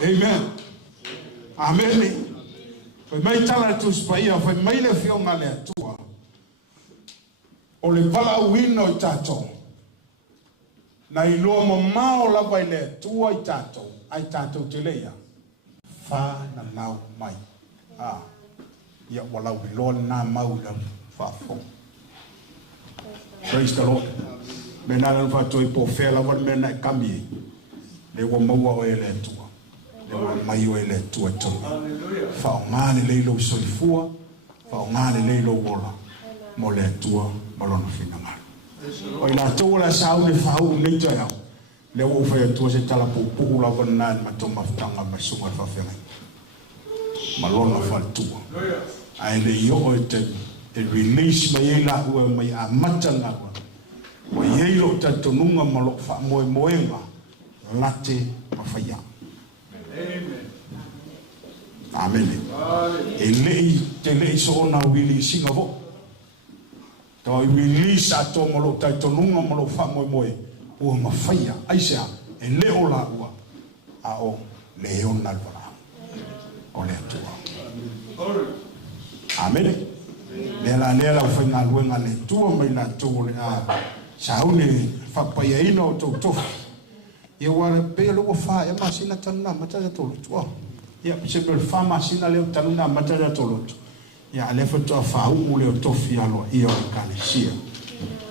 Amen. Amen. Foi mai tala tu spaia, foi mai le fio ngale tua. O le pala wino tato. Na iloa mamao la vai le tua ai tato te leia. Fa na mau mai. Ia walau iloa na mau la fa fo. Praise the Lord. Mena la fa toi po fe la van mena kami. Le wa mau o ele tua. Le wa mai o ele tua to. Fa ngani le lo solifua, fa ngani le lo wola. Mo le tua malona fina ngala. O ina tola sau le fau le tau. Le o fa tu se tala pu la banan ma to maftanga ma sunga fa fena. Malona fa tu. Ai le yo te release mai la ua mai a matanga. O ye lo tanto nunga malo fa moenga late mafaya. Amen. Ele so na wili singavo. To release ato malo taito nunga malo fa moe o mafaya aisa e leo la ua a o leo na vara o le tua. Amen. Nela fa na luenga le tua mai na tu le a sauni fa pa ye ino to ye wala pe lo fa e masina tanna mata to tua. Ya se per fa masina le tanna mata to ya le foto fa u le tofi alo io kalesia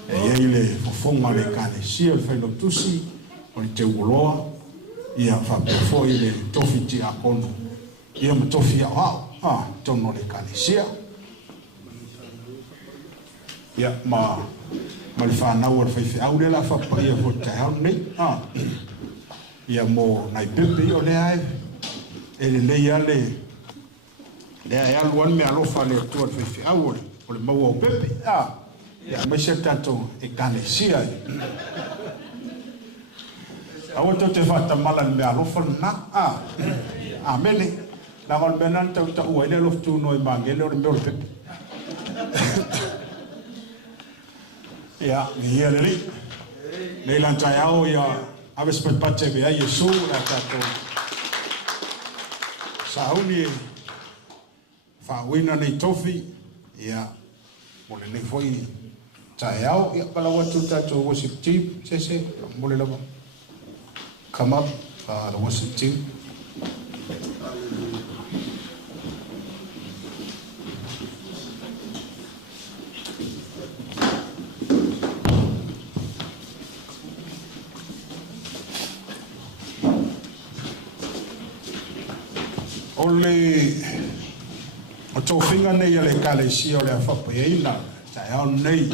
e ile fonga le kalesia fa lo tusi o te uloa ia fa fo ile tofi ti akono ia mo tofi a tono le kalesia ia ma le fa na o fa au le la fa pa ia foto ha ne ia mo na pepe o le ai ele le ia le ya luan me alofa le tua fe au o le mau o pepe ya me se tanto e kalesia au to te fata mala me alofa na amen la gon benan tau tau ele lof tu no evangelo le meu pepe ya ye le lanta au ya aves pat pache be ai Yesu la tato sauli fa wina nei tofi ia mo le foi taiao ia pala watu tato worship team se mo le lava come up the worship team only o tō whinga nei ale kalesia o le whapaeina, tai au nei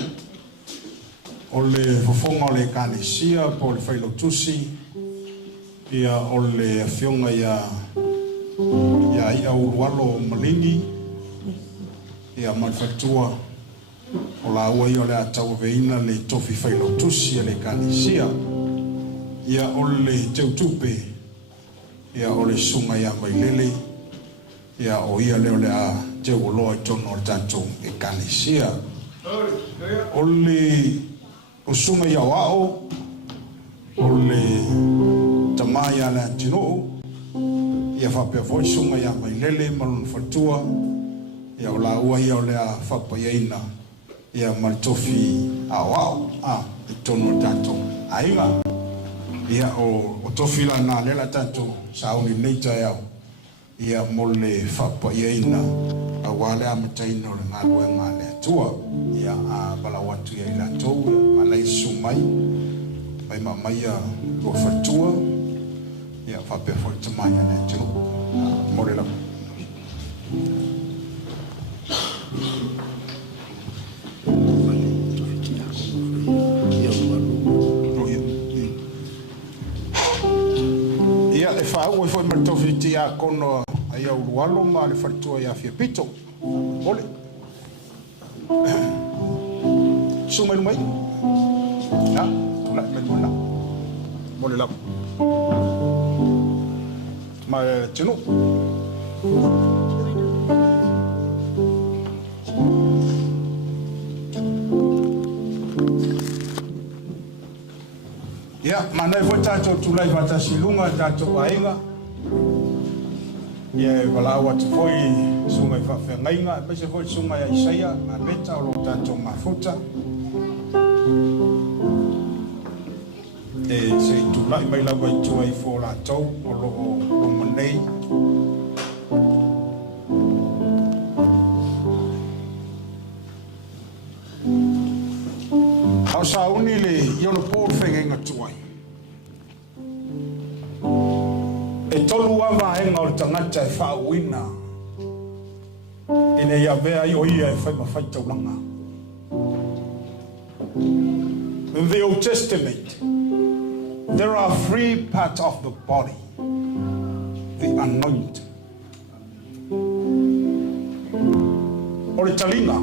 o le fofonga o le kalesia po le whailo tusi, ia o le whionga ia urualo malingi, ia malfatua o la ua ia o le atau veina le tofi whailo tusi ale kalesia, ia o le teutupe, ia o le sunga ia mailele, ia o ia leo le a te uloa i tono o tanto e kalesia. O le usunga ia wao, o le tamaya le atino, ia whapea voi sunga ia mai lele malun fatua, ia o la ua ia o le a whapayeina, ia maltofi a wao, i tono o tanto a inga. Ia o tofila na lela tanto sauni neita yao. Ia mole fapa ia ina a wale amataino le ngalwe ngale tua. Ia a bala watu ia ila tau alai sumai. Mai mamai a lua fatua. Ia fape fortamai ane tino. Mole la. E whau e whai matawhiti a kono ai au rualo ma le wharitua ia fia pito. Ole. Sumai numai. Na, tula me tula. Mole lau. Ma tino. Ya, mana e foi tato tulai vata silunga tato ainga. Ya, balawa te foi sunga i whawhengainga, pese foi sunga ya Isaia, a beta o lo tato mafuta. E se tulai mai lawa i tua i fōra tau, o lo manei. Au sa uni le yolo pōr whengenga tuai. E tolu awa henga o le tangata e whauina. Ine ia vea i o ia e whai mawhai tauranga. In the Old Testament, there are 3 parts of the body. The anointing. O le talinga.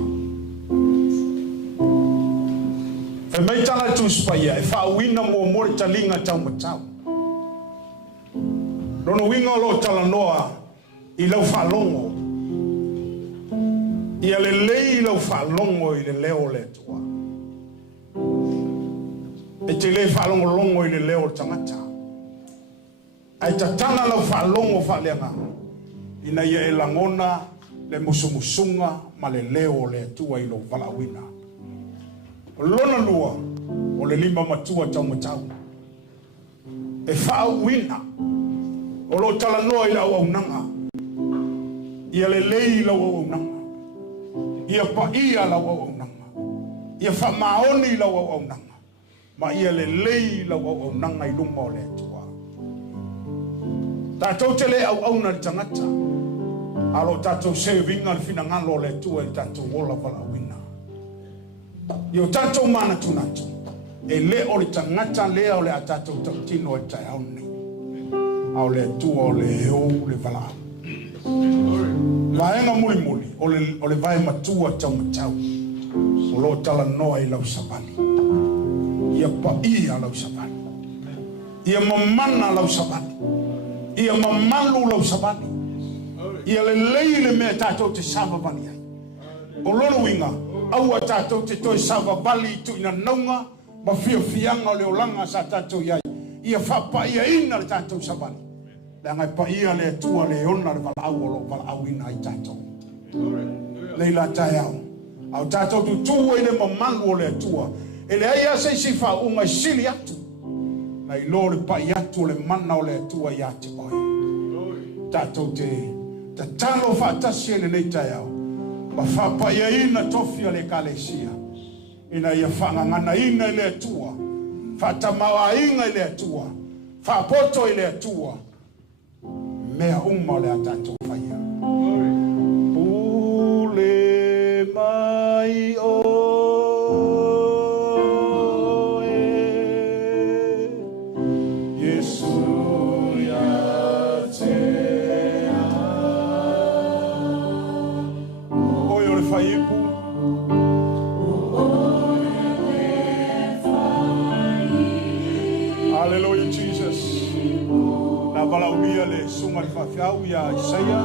E mai tala tuspaya, e whauina mo le talinga tau matau. Rono winga lo tala noa I lau whalongo. I ale lei lau whalongo I le leo le tua. E te le whalongo longo I le leo tangata. Ai tatana lau whalongo whaleanga. Ina ia e langona le musumusunga ma le leo le tua I lo walawina. Lona lua o le 5 matua tau matau. E whauina o lo tala noa I lau au nanga. Ia le lei lau au nanga. Ia pa ia lau au nanga. Ia wha maoni lau au nanga. Ma ia le lei lau au nanga I lunga o le tua. Tātou te le au na tangata. Alo tātou se vinga le fina ngalo le tua I tātou wola wala wina. Io tātou mana tunatu. E le o le tangata le o le a tātou tautino e tai au nei. Au le tua o le heo le wala. Vaenga muli muli o le vai matua tau matau. O lo tala noa I lau sabani. Ia pa ia lau sabani. Ia mamana lau sabani. Ia mamalu lau sabani. Ia le leile mea tātou te sava bani ai. O lolo winga, aua tātou te toi sava bali tu ina naunga, ma fia fianga o le olanga sa tātou iai. Ia whapa ia ina le tātou sabani. Le ngai pa ia le tua le ona le wala au o lo wala au ina I tātou. Leila tai au. Au tātou tu tua I le mamalu o le tua. E le aia se si wha unga I sili atu. Na I lo le pa I atu o le mana o le tua I ate oi. Tātou te talo whaatasi e le nei tai au. Ma whapa ia ina tofia le kalesia. Ina ia whangangana ina I le tua. Whatamawa inga I le tua. Whapoto I le tua. Mea umma le a tātou whaia. Pule mai oe Yesu ya te Oi o le whaipu Hallelujah Jesus Na walaunia le sunga le whawhiau ia Isaia.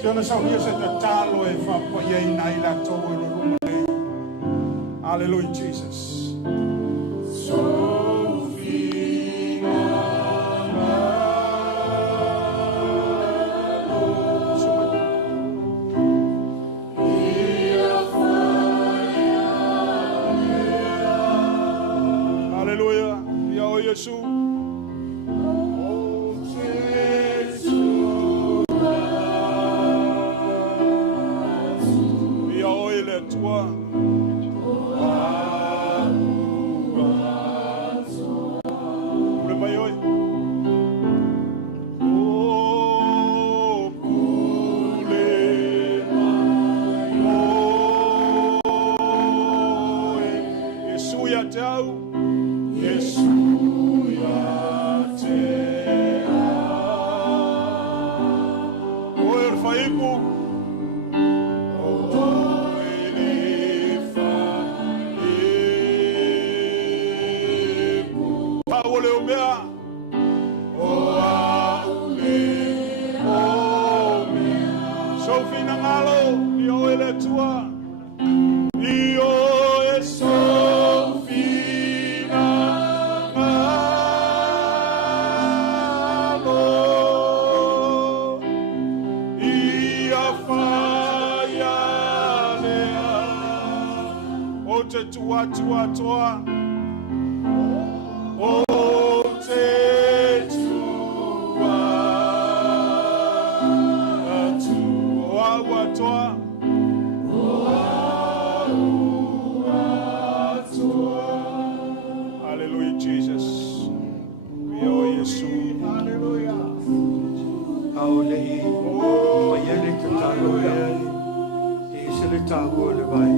Se ona saunia se te talo e whapa iei nai la tau e lo ruma le. Hallelujah, Jesus. Hallelujah. Ia oia Yesu. Ia oi le tua. Ule mai oi. Tau Yesu ya te Oer faiku Oere faiku Paole omea Oaule omea Sofi nangalo Ni oele tua Io e Sofi tua tua tua o te tua tua tua Hallelujah Jesus we owe Yesu hallelujah Aolei mayele te talo e se le tago le vai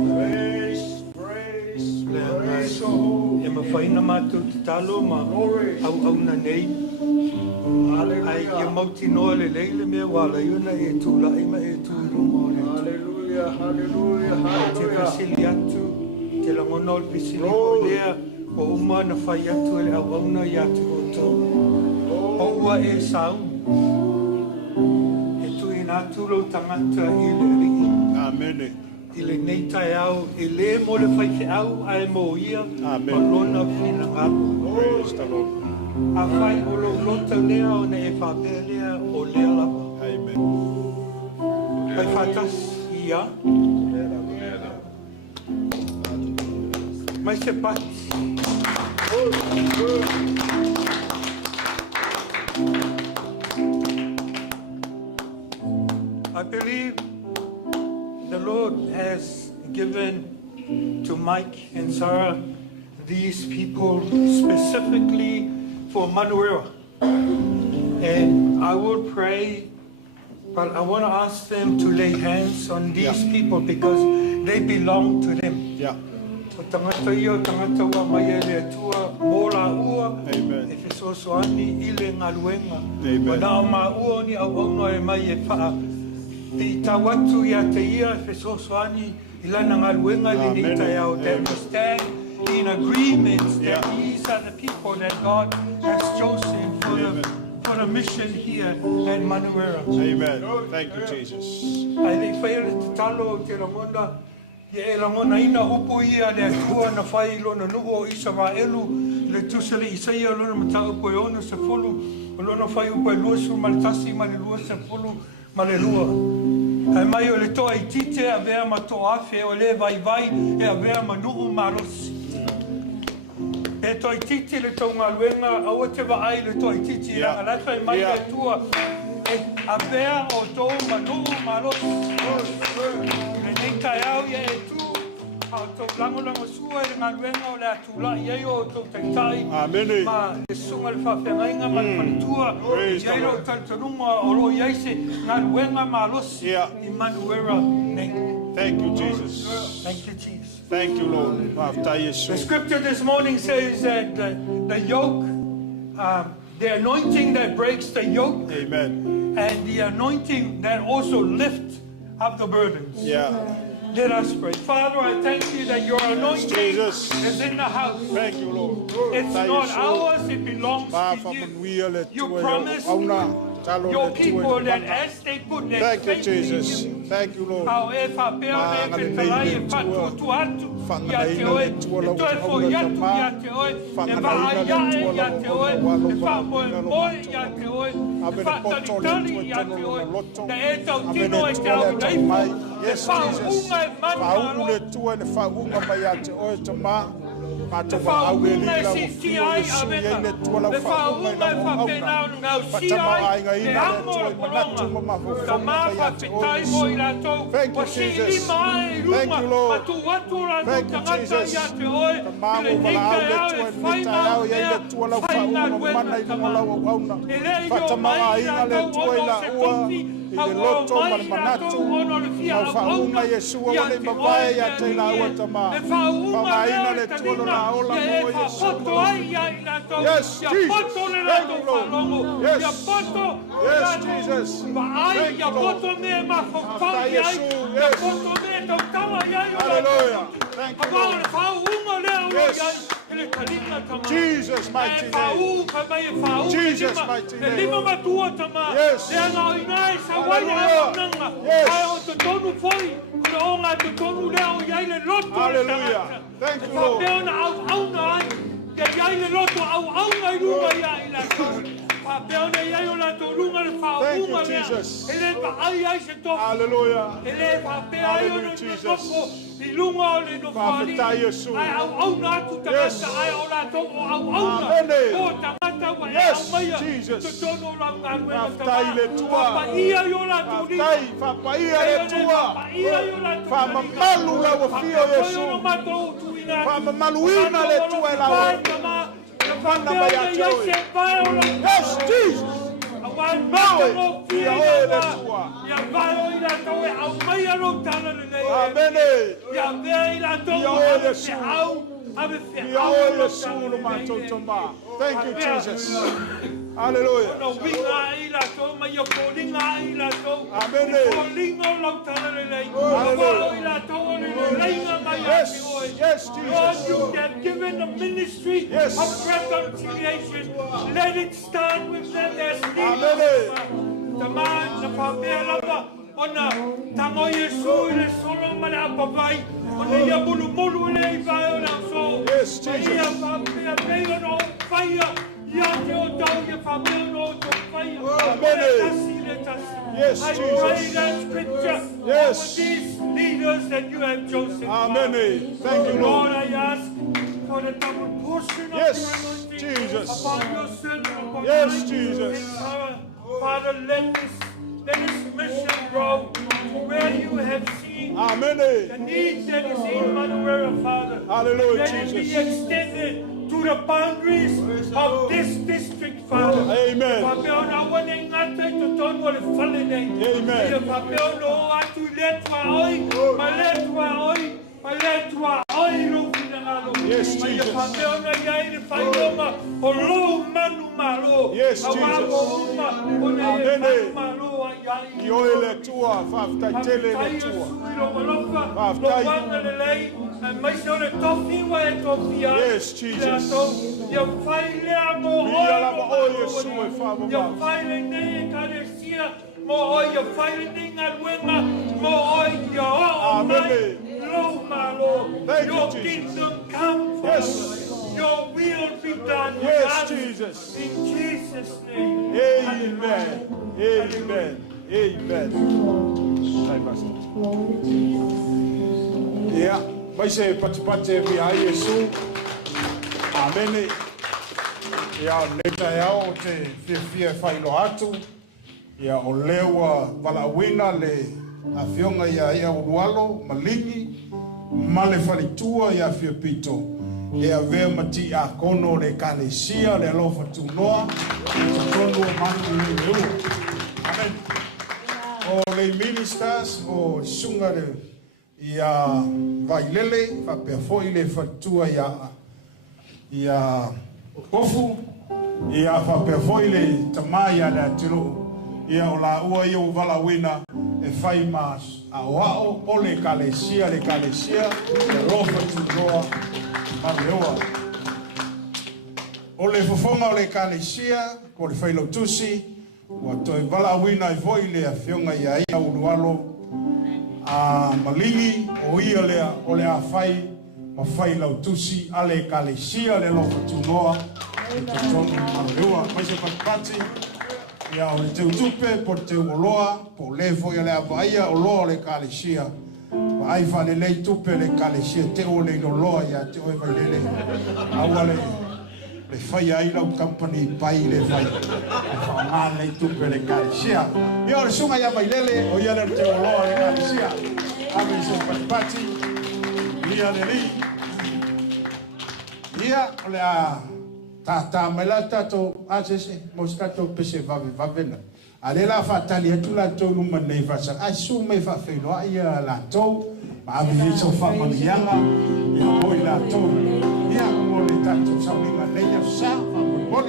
e mawhaina mātou te talo ma au na nei ai e mauti noa le leile mea wala iuna e tūla ima e tūrunga hallelujah hallelujah te pisili atu te langono le pisili o lea o uma na whai atu e au na i atu o tau o ua e sau e tui nā tūlo tangata i le ringi amen Ile nei tai au, ile mo le whai ke au, ai mo ia, palona whina ngapu. Praise the Lord. A whai o lo lota lea o ne e whapea lea o lea lapa. Amen. Ai whatas ia. Mai se pati. I believe the Lord has given to Mike and Sarah these people specifically for Manuela. And I will pray, but I want to ask them to lay hands on these people because they belong to them. Yeah. Tangata ia, tangata ua mai le atua, mola ua, Amen. e so soani ile ngaluenga. Amen. Wana ma ua ni au au e mai e paa. Te tawatu ia te ia, e so soani ilana ngaluenga le ni tai au. They stand in agreement that these are the people that God has chosen for the mission here at Manuera. Amen. Thank you, Jesus. Ai le whaere te talo te rangonda, Ye e langona ina upu ia le atua na whai lona nuho o Israelu le tusele Isaia lona mata upu e ono se fulu o lona whai upu e lua su maletasi ma le lua se fulu ma le lua. Ai mai o le toa i tite a vea ma toa afe o le vai vai e a vea ma nuu ma rosi. E toa i tite le tau ngā luenga au te wa ai le toa i tite a lata i mai le tua e a vea o tau ma nuu ma rosi. Kai au ia e tu au tau langolango sua e ngā luenga o le atula i ei o tau taitai ma le sunga le whawhengainga ma le manitua i ei o talitanunga o lo i eise ngā luenga ma losi i Manuera nei. Thank you, Jesus. Thank you, Jesus. Thank you, Lord. The scripture this morning says that the yoke, the anointing that breaks the yoke, amen, and the anointing that also lifts up the burdens. Yeah. Let us pray. Father, I thank you that your anointing Jesus is in the house. Thank you, Lord. It's not ours, it belongs to you. You promised your people that as they put their faith in you, thank you, Lord. Yes, Jesus. Le whaunga si si ai a veta. Le whaunga whapena ngau si ai. Le amo le polonga. Ka mapa fitai mo i ratou. Wa si lima ai runga. Ma tu watu ratou tangata ia te oe. Le nika au e whainga mea. Whainga wena tama. E le yo mai ratou ono se kofi. I le loto ma le manatu au whaunga Yesua wale mawae ya te la ua tama whamaina le tuolo la ola mo Yesu. Yes, Jesus. Thank you, Lord. Yes. Yes, Jesus. Thank you, Lord. Hallelujah. Thank you, Lord. Yes. Jesus' mighty name. Jesus' mighty name. Yes. Hallelujah. Thank you, Lord. Thank you, Jesus. Hallelujah. Hallelujah, Jesus. Yes. Yes, Jesus. Yes, Jesus. Thank you, Jesus. Hallelujah. Yes, Jesus. Lord, you have given the ministry of reconciliation. Let it start with them as leaders. The man, the Pamela, ona tango Yesu ile solo mala apavai ona ya bulu mulu ile vai ona so. Yes, Jesus. Ya Pamela pega no fire. Ya te o tau ya Pamela no to fire. Yes, I Jesus. pray that scripture over these leaders that you have chosen. Amen. Thank you, Lord, Lord. I ask for the double portion of Yes, your anointing Jesus. upon your servant, upon Yes, my Jesus. Father, let this mission grow to where you have seen Amen. the need that is in Manuel, Father. Hallelujah, Let it be extended to the boundaries of this district, Father. Amen. Yes, Jesus. Yes, Jesus. Ioele tua, faaftaitele le tua. Yes, Jesus. Thank you, Your Jesus. kingdom come, Father. Yes. Your will be done. Yes, Jesus. In Jesus' name. Amen. Amen. Amen. Yeah. Vai se pati via Yesu. Amen. Ya neta yao te fia failo atu. Ya olewa valawina le afionga ya urualo malingi. Male falitua ya fia pito. E avea mati a kono le kalesia le alofa tunoa. Tono manu le lua. Amen. O le ministers o sunga le ia vailele fa perfoi le fatua ia kofu ia fa perfoi le tamaya le tiro ia ola ua ia vala wina e fai mas a wao o le kalesia le rofa tunoa mareoa o le fofonga o le kalesia ko le failo tusi wa toi vala wina i voi le afionga ia urualo a malingi o ia lea o le afai ma fai lautusi ale kalesia le lofa tunoa e te tonu mareoa mai se patipati ia o le te utupe po te uoloa po levo ia le avaia o loa le kalesia Ai fale lei tupe le kalesia te o le no loa ia te o vai lele. Awale le fai ai lau company pai le fai. Fa mal le tupe le kalesia. Ia o sunga ia vai lele o ia le te o loa le kalesia. Ave so pati. Ia le li. Ia le a ta mela tato asese moskato pese vavena. Alela fatali atula to luma nei fasa asume fa felo ia la to ma vi so fa manianga ia moi la to ia mo le tato sa minga nei sa fa mo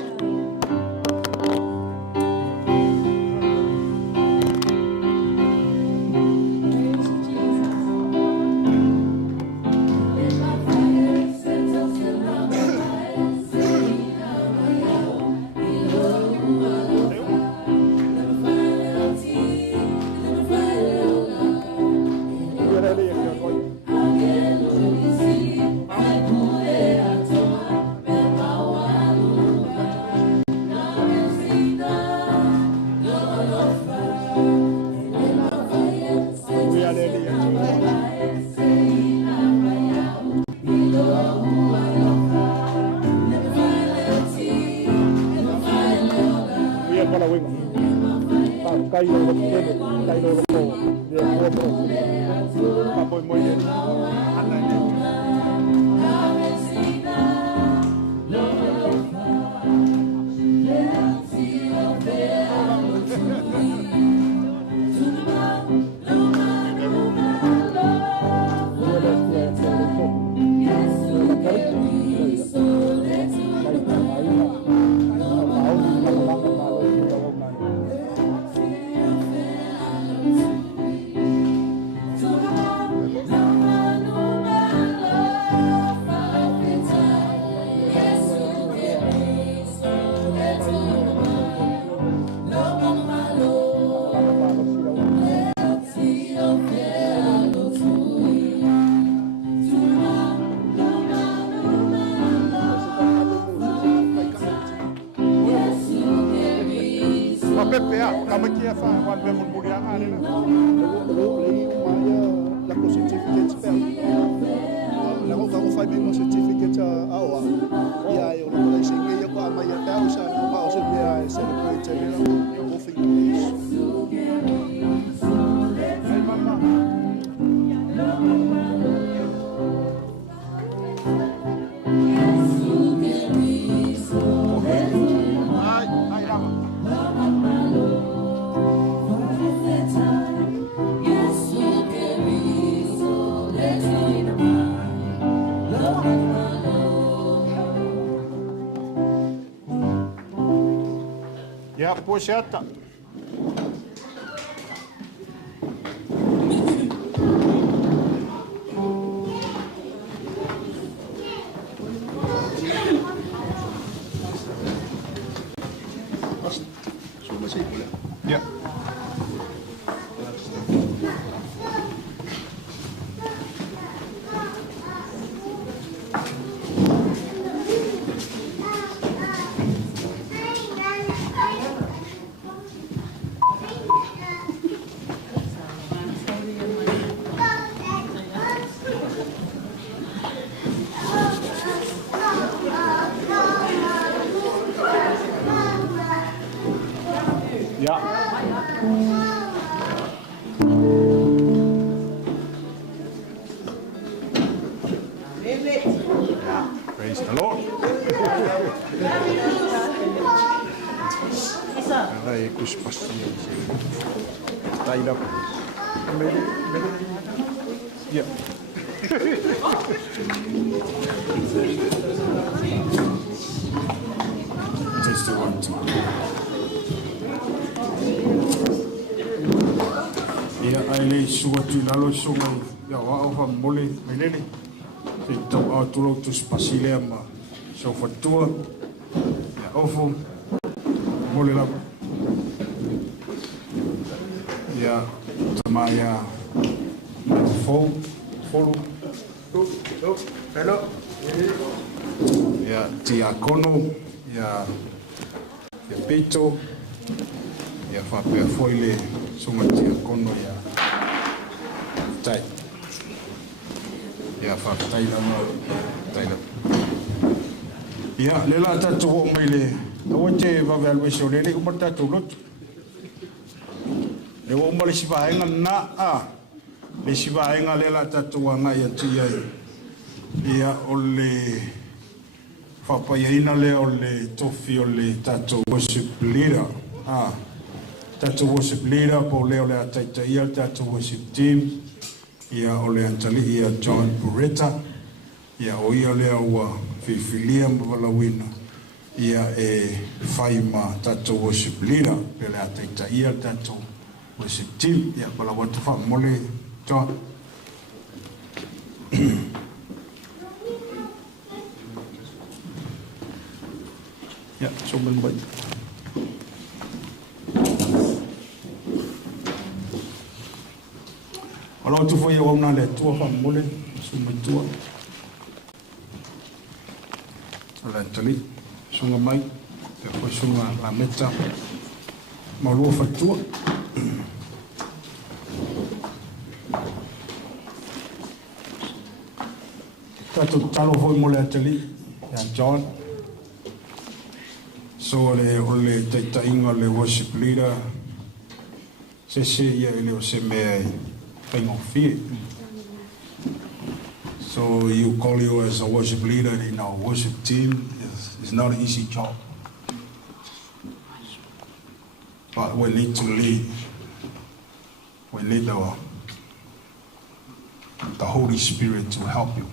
Puxeta. Yeah. Praise the Lord. Ay, kuspas niya. Tayo lang. Yeah. Taste the one. Ia ai sua tu lalo sunga ya wa fa mole melele te to auto to spasile ma so fatua ya ofo mole la ya tamaya fo follow hello ya diacono ya pito ya fa pe foile sunga diacono ya tai Ia whakataila ma taila. Ia le la tatu ho mai le awa te vave alwese o lele umar tatu lotu. Le o umar le sivaenga na a le sivaenga le la tatu wa ngai ati ai. Ia o le whapaiaina le o le tofi o le tatu worship leader. Tatu worship leader po leo le ataita ia tatu worship team. Ia o le antali ia John Pureta. Ia o ia lea ua whiwhilia mwalawina. Ia e whaima tatu worship leader. Pe le ataita ia tatu worship team. Ia pala watu wha mole John. Ia, so man Alo tu foi eu na le tua famole suma tua. Ala tali sunga mai te foi sunga la meta. Malu fatua. Tato talo foi mole tali ya John. So ole te inga le worship leader. Se ia ele o se me So you call you as a worship leader in our worship team. It's not an easy job. But we need to lead. We need the Holy Spirit to help you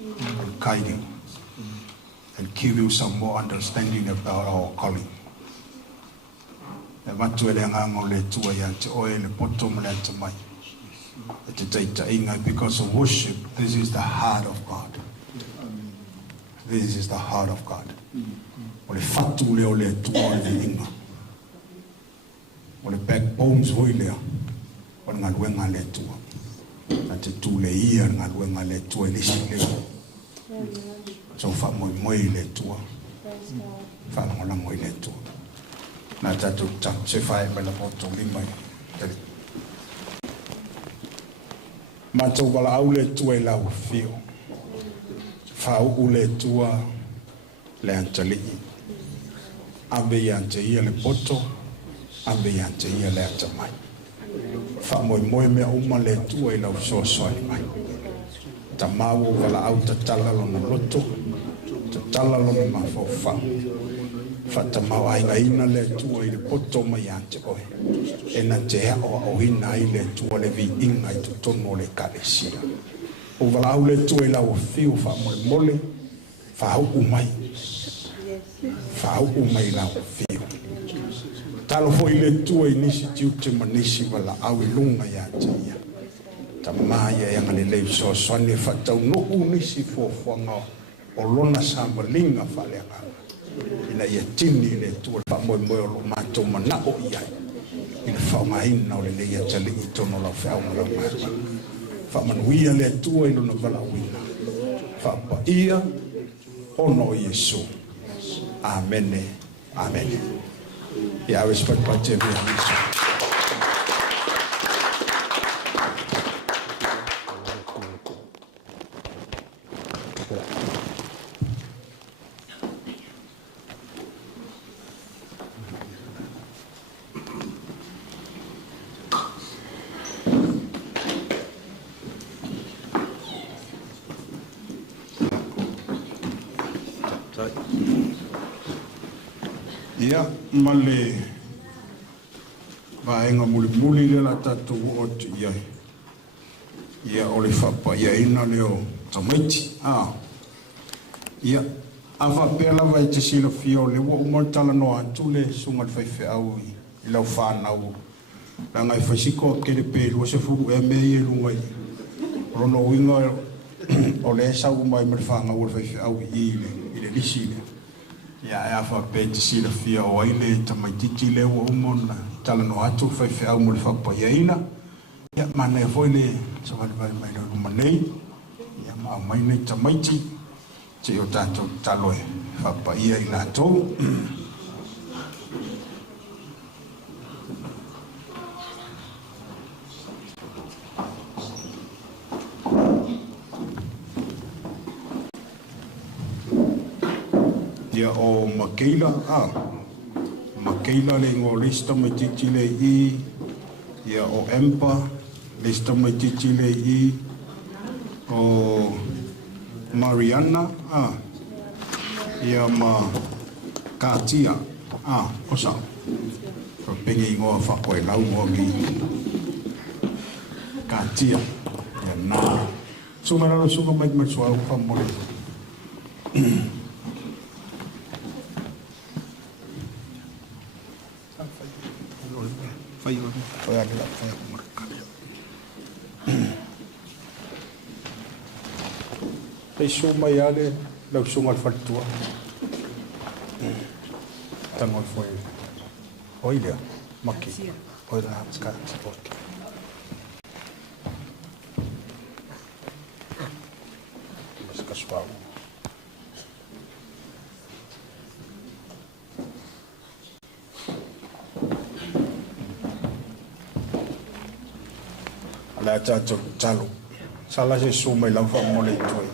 and guide you and give you some more understanding about our calling. Because of worship, this is the heart of God. This is the heart of God. Ole fatu le ole tua le inga. Ole backbones hoilea. Ole ngalwenga le tua. Ate tu le ia ngalwenga le tua le shile. So fa moi le tua. Fa ngola moi le tua. Na tatu tak se fai bala poto lima. Matou wala au le tua I lau fio. Whau le tua le antali. Ambe yante ia le poto. Ambe yante ia le atamai. Wha moi mea uma le tua I lau soasoi mai. Ta mawo wala au ta tala lona loto. Ta tala lona mawhau. Whata mau ainga ina le tua I le poto mai ante oe. E na te hao o hina I le tua le vi inga I tutono le kalesia. O wala au le tua I lau fiu wha mole. Wha hau umai. Wha hau umai lau fiu. Talo fo I le tua I nisi tiu te manisi wala au I lunga ya te ia. Ta maia yanga le lei so swane whatau no unisi fo whanga o lona samba linga whaleanga. Ina ia tini le tua pa moi o lo mato mana o ia. Ina whaungaina o le ia tali I tono la whaunga la mata. Whamanuia le tua I lona wala wina. Whapa ia ono Yesu. Amene. Amene. Ia awe spat pa te vea Yesu. Ia male vaenga muli le la tatu o te iai. Ia ole whapa ia ina leo tamaiti. Ia awa pela vai te sila fio le wa umartala no atu le sungat whaife au I lau whanau. La ngai whaisiko kere pēlu o se furu e mei e lungai. Rono winga o le sau mai marwhanga o le whaife au I le lisi le. Ia e awha pēti sila fia o aile tamaititi le wa umona tala no atu whaife au mo le whapaiaina. Ia mana e foi le sawalivai mai le rumanei. Ia maa mai nei tamaiti te o tātou taloe whapaia I lātou. Ia o Makeila, Makeila le ngo lista mai titi le I, ia o Empa, lista mai titi le I, o Mariana, ia ma Katia, o sa, o pengi ngo whakoe lau mo ki Katia, ia nā. Sumaralo suka mai mai suau pamole. Ei suma yale lau sunga fatua. Tango foi. Oida, maki. Oida ska sport. Ska spau. La tato talo. Sala se suma lau fa mole toi.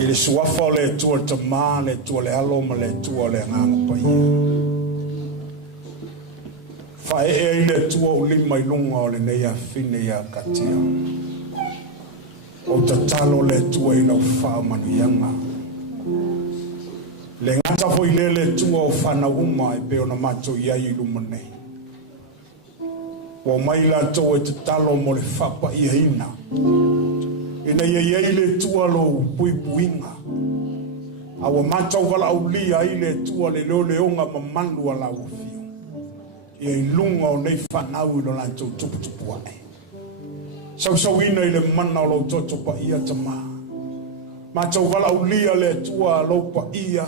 Ele suafa le tua tama, le tua le alo, ma le tua le nganga pai. Fae e le tua ulima ilunga o le neia fine ia katia. O tatalo le tua ina ufa manuyanga. Le ngata foi le tua o fana uma e peo na mato ia iluma nei. O mai la to e tatalo mo le fapa ia ina. Ina ia le tua lo pui puinga. Awa matau wala au lia ile tua le leo leonga mamanu ala ufio. Ia ilunga o nei whanau ilo lantou tupu ae. Sau ina ile mana o lo toto pa ia tama. Matau wala au lia le tua lo pa ia.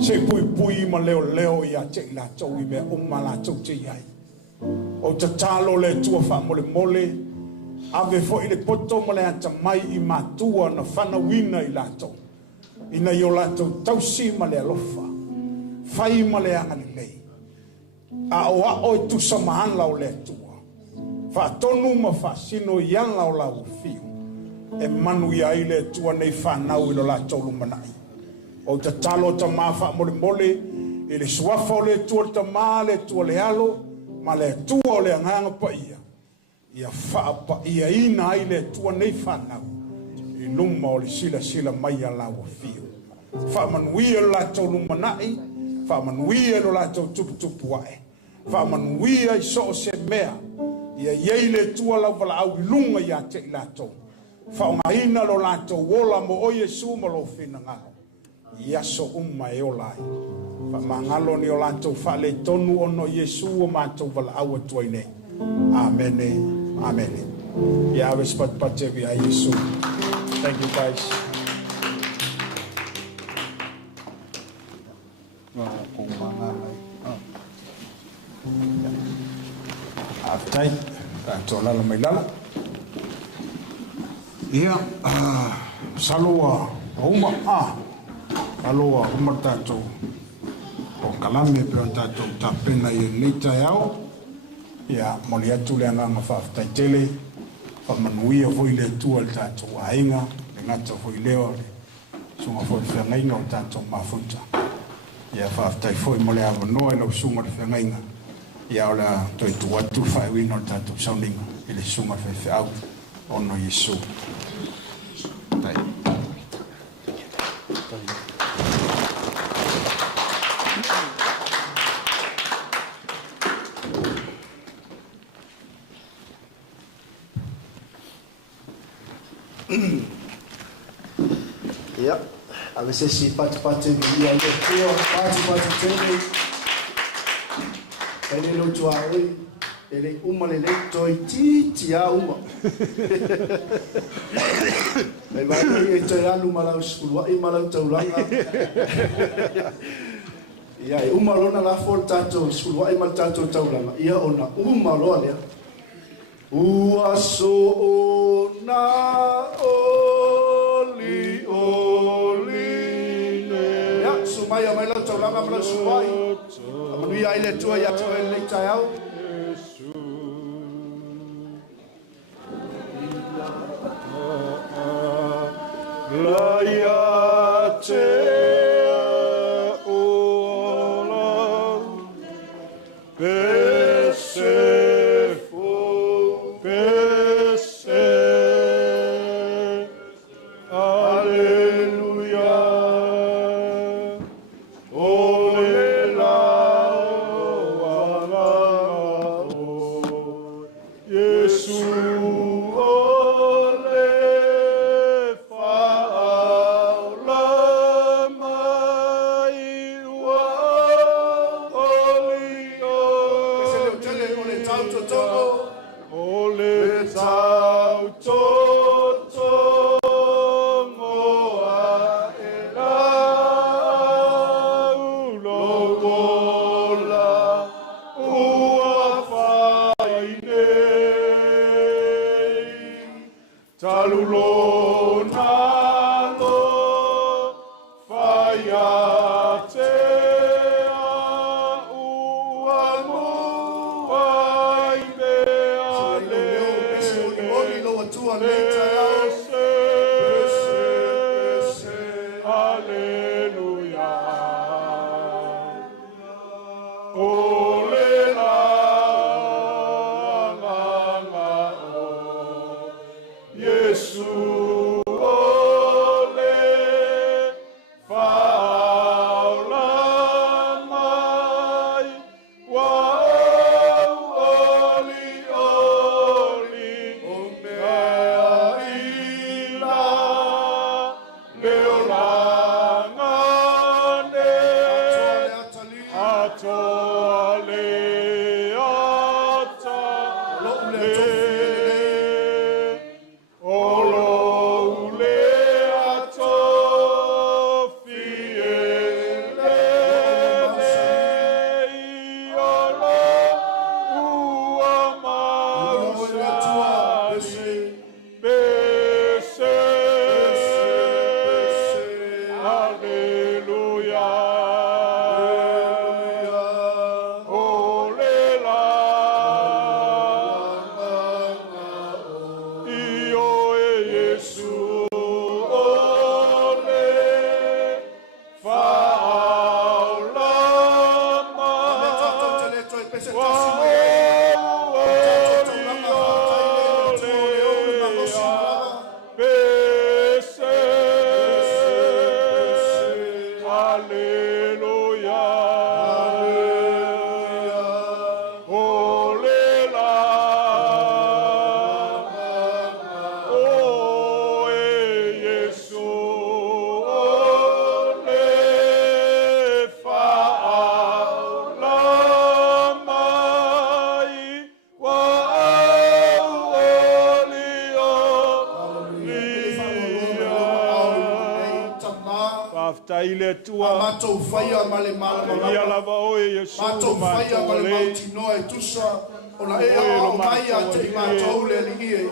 Se pui ma leo ia te la tau ibe umma la tau te iai. O tatalo le tua wha mole. Ave fo ile poto mo le ata mai I matua na whanawina I lato. Ina I o lato tausi ma le alofa. Fai ma le anga ni lei. A o e tu samahan lau le tua. Fa tonu ma fa sino ian lau lau fiu. E manu ia I le tua nei whanau ilo lato lumanai. O ta talo ta maa wha mole. Ile suafa o le tua ta maa le tua le alo. Ma le tua o le anganga pa ia. Ia whaapa ia ina ai le tua nei whanau. I luma o le sila mai a lawa fio. Whaamanuia lo lato lumanai. Whaamanuia lo lato tupu ae. Whaamanuia I so se mea. Ia iei le tua lau wala au lunga ia te I lato. Whaongahina lo lato wola mo o Yesu ma lo fina ngalo. Ia so umma e o lai. Whaamangalo ni o lato whale tonu ono Yesu o mato wala au atuai nei. Amen. Amen. Yeah, I was but via Yesu. Thank you guys. After tola la mailala. Yeah, salua uma salua uma tato. O kalame pe tato tapena ye nita yao. Ia moli atu le anga whaftai tele, whamanuia foi le tua le tātou ainga, le ngata foi leo le sunga foi whengainga o tātou mafuta. Ia whaftai foi mole awa noa e lau sunga le whengainga. Ia o la toi tu atu whaiwina o tātou sauninga, i le sunga whewhiau ono Yesu. Tai. Ia, ave se si pati ia le tua, pati tene. Ele no tua ele uma le toi ti a uma. Ai vai e toi alu malau skulu, ai malau tauranga. Ia, uma lona la for tato skulu, ai mal tato tauranga. Ia ona uma lona. Ua so na oli ne. Ya, sumaya mai lau tauranga malau suai. Amanu ia ile tua ia toi le tai au. Taile tua matou faia male mala ia lava oe Yesu matou faia male mautino e tusa ona e o mai a te matou le lingie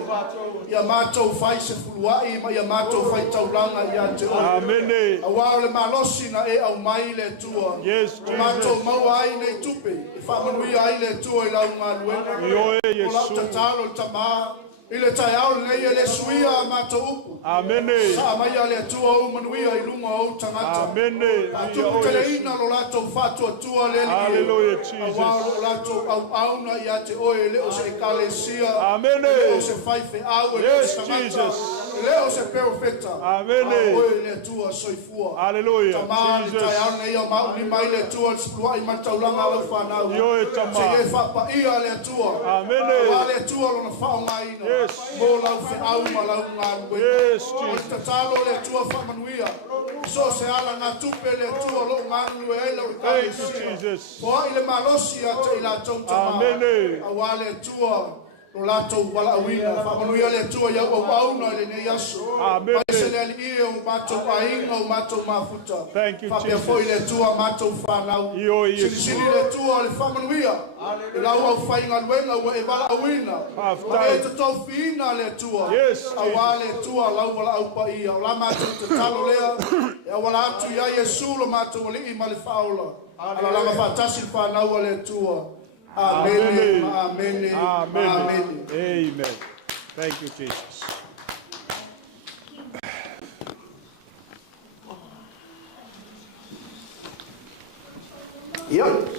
ia matou fai se fuluai ma ia matou fai taulanga ia te o amene awa le malosi na e au mai le tua yes matou mau ai nei tupe e fa manui ai le tua i lau ngaluenga io e o lau Yesu tatalo tama ile tai au nei le suia matou amene sa mai ale tua o manuia i lunga o tangata amene tu tele ina lo lato fatu tua le hallelujah Jesus lo lato au na ia te oe le o se kalesia amene o se fai fe au yes Jesus le o se perfecta amene oe le tua soifua hallelujah tamani Jesus tai au nei o mau ni mai le tua splua i mataulanga lo fanau io e tama se e fa pa ia le tua amene le tua lo na fa ngaina yes mo lau fe au ma lau ngā yes o te talo le tua whamanuia. So se ala ngā tupe le tua lo ngānu e eila o thank you Jesus po i le malosi a te i la tau tama. amene A wā le tua lo latou wala awina. Whamanuia le tua iau au auna i le ne yasu. amene Mai se le ali i o mātou ainga o mātou mafuta. thank you Whapea foi le Jesus tua mātou whanau. io e Sili Yesu sili le tua le whamanuia. I lau au whainga luenga ua e wala awina. Ma e te tau whina le tua. yes A wā le tua lau wala au pa ia. O la mātou te talo lea. E a wala atu ia Yesu lo mātou wali i ma le whaola. Ala langa whatasi whanau le tua. Amen. Amen. amen amen thank you Jesus Yep.